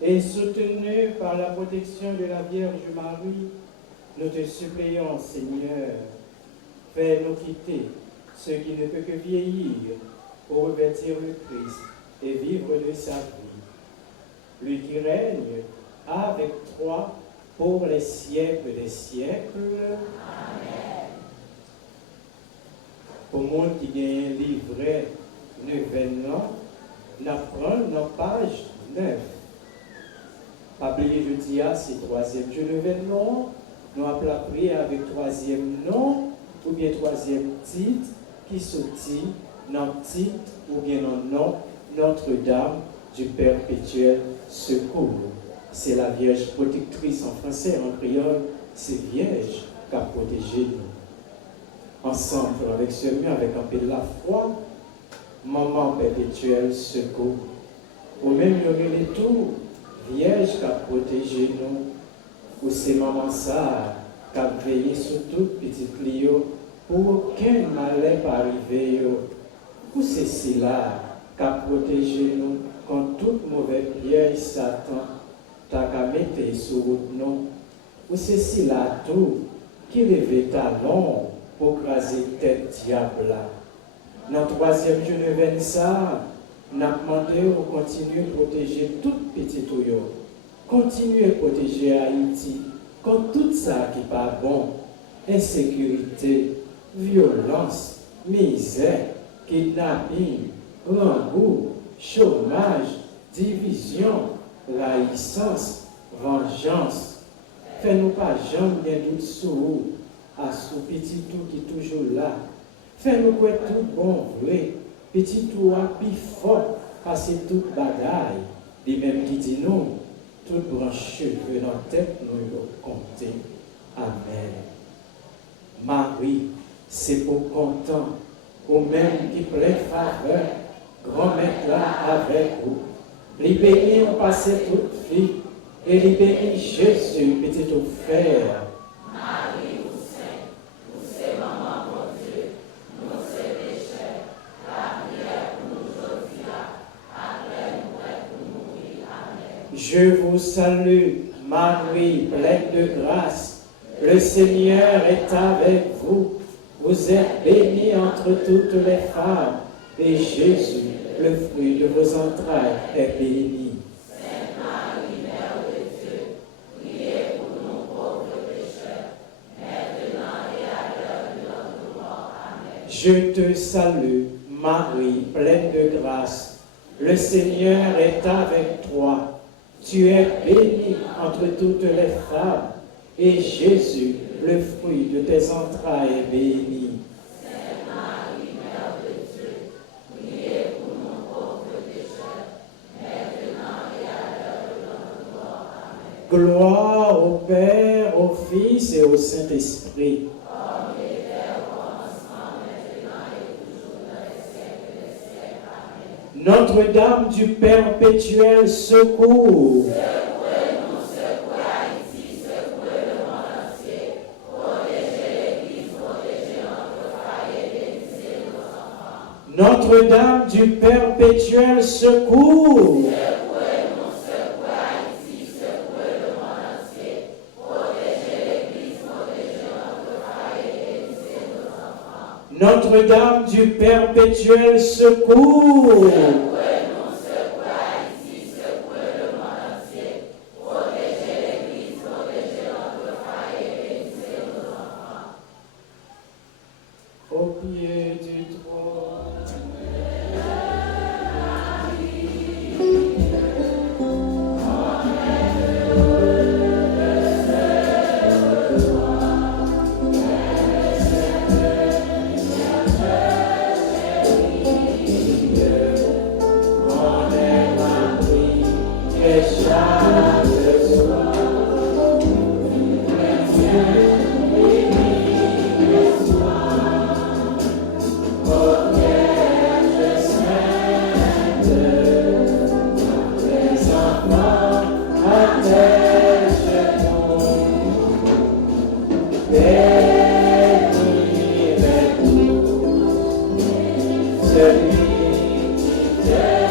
et soutenus par la protection de la Vierge Marie, nous te supplions, Seigneur, fais-nous quitter ce qui ne peut que vieillir pour revêtir le Christ et vivre de sa vie. Lui qui règne avec toi pour les siècles des siècles. Amen. Pour moi qui gagne un livret Neuvenant, n'apprend dans page 9. Pas oublier, je dis, c'est troisième jeu Neuvenant, nous avons appris avec troisième nom ou bien troisième titre qui sortit dans le titre ou bien dans le nom Notre-Dame du Perpétuel Secours. C'est la Vierge protectrice en français, en créole, c'est Vierge qui a protégé nous. Ensemble, avec ce mieux, avec un peu de la foi, Maman Perpétuel Secours. Ou même, il y aurait les tours, Vierge qui a protégé nous. Ou c'est Maman ça qui a veillé sur toute petite Lio pour aucun malheur pas arriver. Ou c'est cela qui a protégé nous contre toute mauvaise pierre Satan t'a qu'à mettre sur nous. Ou c'est cela tout qui lève talon pour craser tête diable. Dans le troisième jour de 25, nous avons demandé de continuer à protéger toute petite Oyo. Continuer à protéger Haïti contre tout ça qui n'est pas bon. Insécurité, violence, misère, kidnapping, rembourg, chômage, division, laïcence, vengeance. Fais-nous pas jamais bien doute sur vous, à ce petit tout qui est toujours là. Fais-nous quoi tout bon vrai, petit tout à plus fort, parce que toute bagaille, les mêmes qui dit non, toute branche cheveux dans la tête, nous compter. Amen. Marie, c'est pour content, au même qui plaît faveur, grand-mère là avec vous. Les bénis ont passé toute vie, et les bénis Jésus, petit offert. Marie, vous sainte, vous c'est maman pour Dieu, nous c'est pécheurs, la prière pour nous aujourd'hui, après nous pour mourir. Amen. Je vous salue, Marie, pleine de grâce. Le Seigneur est avec vous. Vous êtes bénie entre toutes les femmes, et Jésus, le fruit de vos entrailles, est béni. Sainte Marie, Mère de Dieu, priez pour nous pauvres pécheurs, maintenant et à l'heure de notre mort. Amen. Je te salue, Marie, pleine de grâce. Le Seigneur est avec toi. Tu es bénie entre toutes les femmes, et Jésus, le fruit de tes entrailles, est béni. Sainte Marie, Mère de Dieu, priez pour nous pauvres pécheurs, maintenant et à l'heure de notre mort. Amen. Gloire au Père, au Fils et au Saint-Esprit. Comme il était au commencement, maintenant et toujours dans les siècles des siècles. Amen. Notre-Dame du Perpétuel Secours. Secouez-nous, secouez Haïti, secouez le monde entier. Protégez l'Église, protégez notre foyer, bénissez nos enfants. Notre-Dame du Perpétuel Secours. Secouez-nous, secouez Haïti, secouez le monde entier. Protégez l'Église, protégez notre foyer, bénissez nos enfants. Notre-Dame du Perpétuel Secours. Secouez-nous, secouez Haïti, secouez le monde entier. Protégez l'Église, protégez notre foyer, bénissez nos enfants. Au pied du trône. On est la vie et chaque soir. Celui qui t'aime.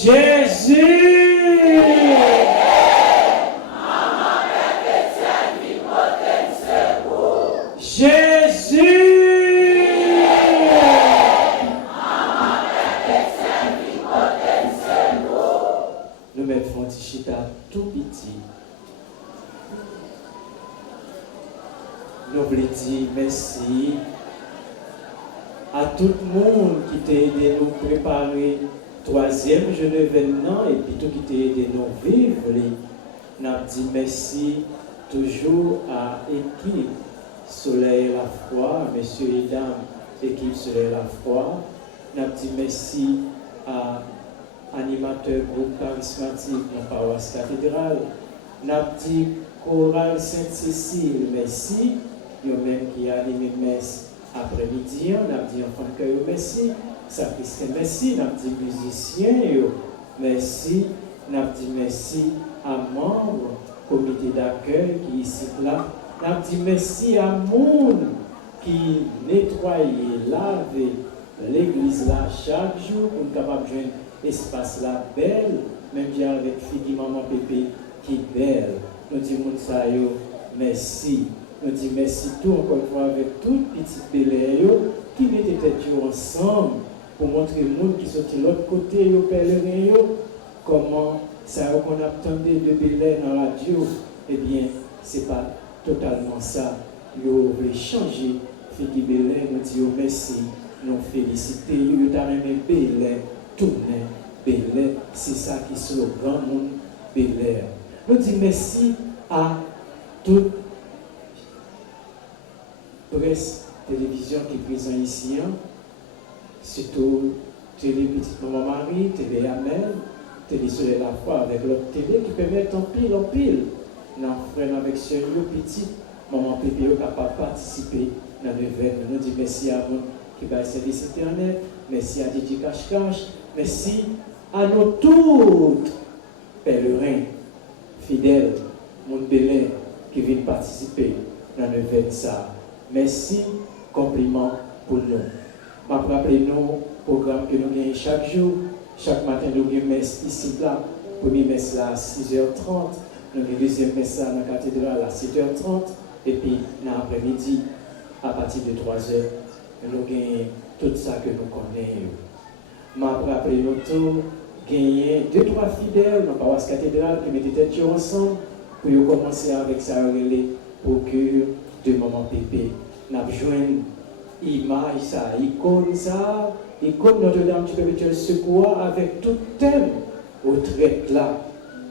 Jésus. Jésus. Nous mettons Tichita tout petit. Nous voulons dire merci à tout le monde qui t'a aidé à nous préparer troisième journée événement et puis tout qui t'a aidé à nous vivre. Nous dit merci toujours à l'équipe Soleil et la foi, messieurs et dames, équipe Soleil et la foi. Nous dit merci à animateur groupe charismatique de la paroisse cathédrale. Nous dit chorale Sainte-Cécile, merci. Yo même qui a animé messe après-midi, on a dit enfant de cœur, merci. Sacristain, merci. On a dit musiciens, merci. On a dit merci à membres comité d'accueil qui ici là. On a dit merci à monde qui nettoyait, lavait l'église là chaque jour pour être capable de jouer espace là belle, même bien avec Figi Maman Pépé qui est belle. Nous disons ça, merci. Nous disons merci tout encore une fois avec toutes petites belles qui mettaient tête ensemble pour montrer aux gens qui sont de l'autre côté, aux pèlerins, comment ça qu'on attendait de Bel dans la radio. Eh bien, ce n'est pas totalement ça. Ils veulent changer. Figi Bel nous disons merci, nous féliciter. Ils ont même Bel tourner Bel. C'est ça qui est le grand monde Bel. Nous disons merci à toute presse, télévision qui est présente ici, surtout Télé Petite Maman Marie, Télé Amel, Télé Soleil la foi avec l'autre télé qui permet en pile. Nous frère avec Sœur Petit, Maman Pépé capable de participer dans l'événement. Nous disons merci à vous qui va service internet, merci à Didi Cache-Cache, merci à nous tous pèlerins, fidèles, mon Bélin qui viennent participer dans l'événement. Merci, compliment pour nous. Je vais rappeler nos programmes que nous gagnons chaque jour. Chaque matin, nous gagnons messe ici, là. Premier messe là à 6h30. Nous gagnons deuxième messe là dans la cathédrale à 7h30. Et puis, dans l'après-midi, à partir de 3h, nous gagnons tout ça que nous connaissons. Je vais rappeler nous tous, gagner 2-3 fidèles dans la paroisse cathédrale qui mettent tête ensemble pour commencer avec ça, pour que de Maman Pépé. Nous avons joué une image, ça, icône Notre-Dame du Perpétuel Secours avec tout thème au trait là.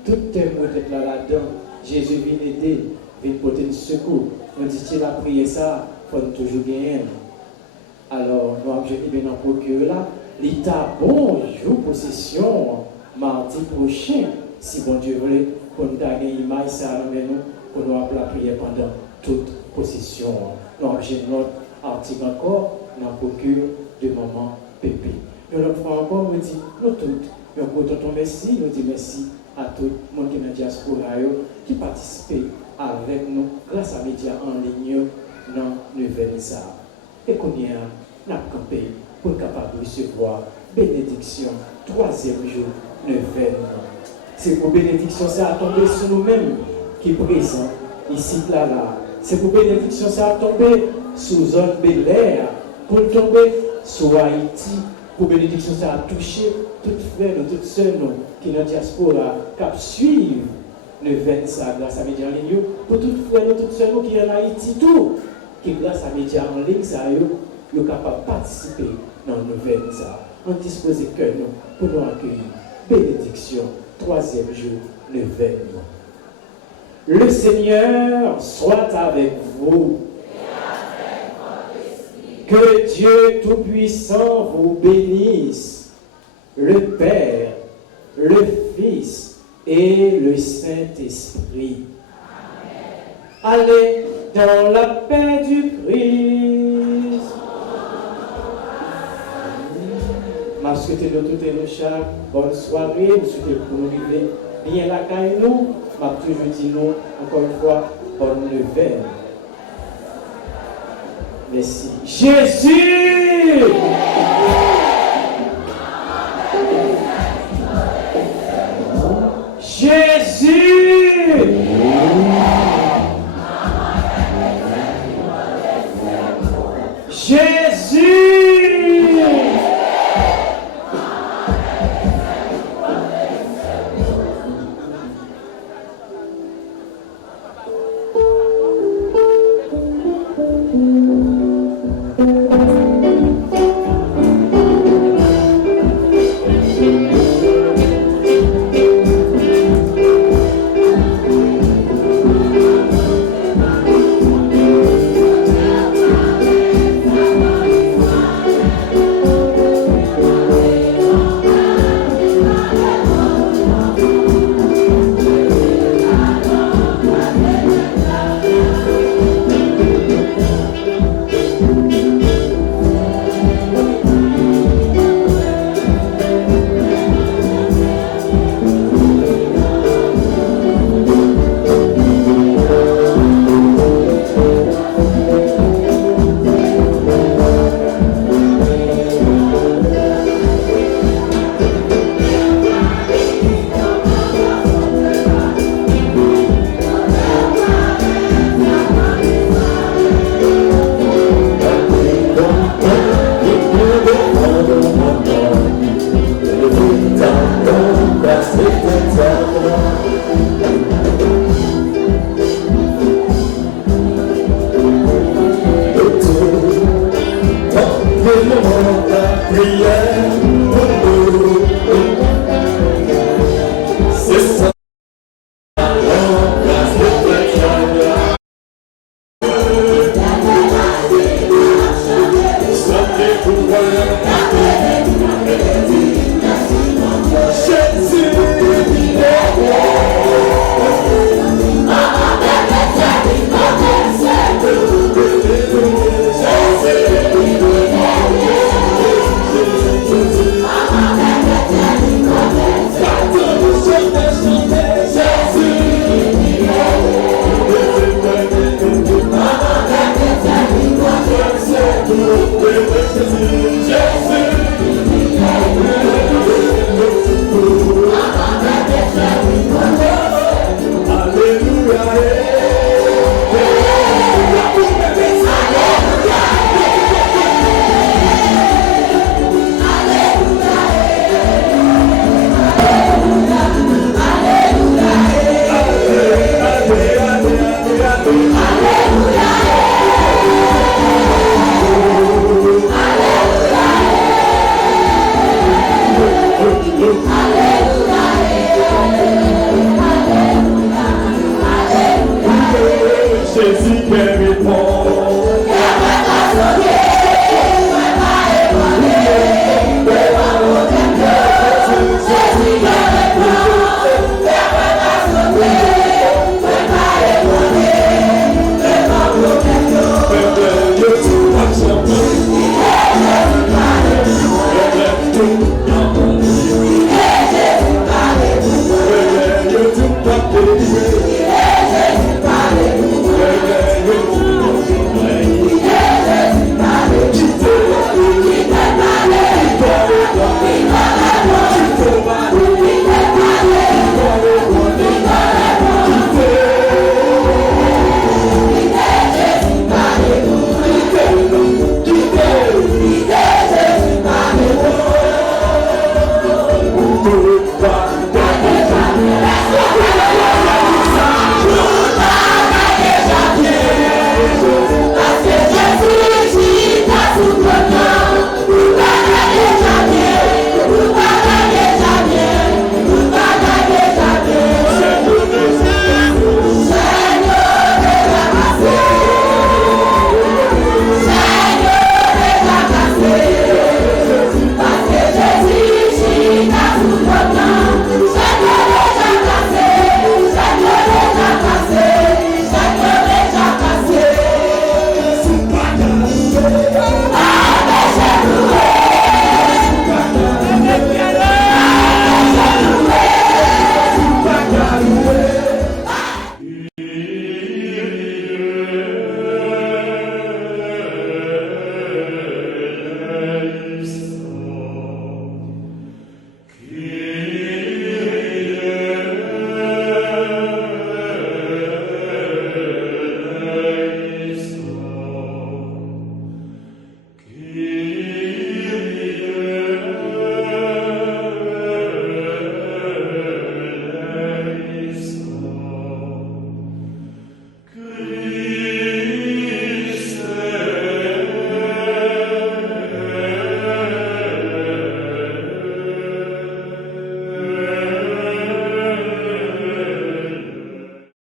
Tout thème au trait là-dedans. Jésus vient aider, vient porter le secours. Nous dit-il a prié ça, il faut toujours gagner. Alors, nous avons joué dans le procureur là. L'État, bon, jour possession, mardi prochain, si bon Dieu voulait, pour nous gagner une image, ça, pour nous appeler la prière pendant toute possession. Nous avons notre article encore dans le procure de Maman Pépé. Nous notre fois encore, nous disons, nous tous, nous avons merci, nous disons merci à tout le monde qui est dans la diaspora, qui participe avec nous grâce à médias en ligne dans l'événement. Et qu'on y a, nous avons campé pour être capable de recevoir bénédiction, troisième jour, l'événement. C'est pour bénédiction, ça a tombé sur nous-mêmes qui est présent ici, là. C'est pour bénédiction, ça a tombé sous zone Bel Air, pour tomber sur Haïti, pour bénédiction, ça a touché toutes frères, toutes sœurs qui sont dans la diaspora, qui suivent le 25 grâce à médias en ligne, pour toutes frères, toutes sœurs qui sont en Haïti, tout, qui grâce à médias en ligne, ça sont capables de participer dans le 25. On dispose que nous pour nous accueillir. Bénédiction, troisième jour, le 20. Le Seigneur soit avec vous. Que Dieu Tout-Puissant vous bénisse, le Père, le Fils et le Saint-Esprit. Allez dans la paix du Christ. Je souhaite nous toutes et nous chaque bonne soirée. Je souhaite pour nous vivre bien la caille nous. Je toujours dit nous encore une fois bonne nouvelle. Merci. Jésus! prière pour nous. C'est ça. Jésus qui répond. Thank you.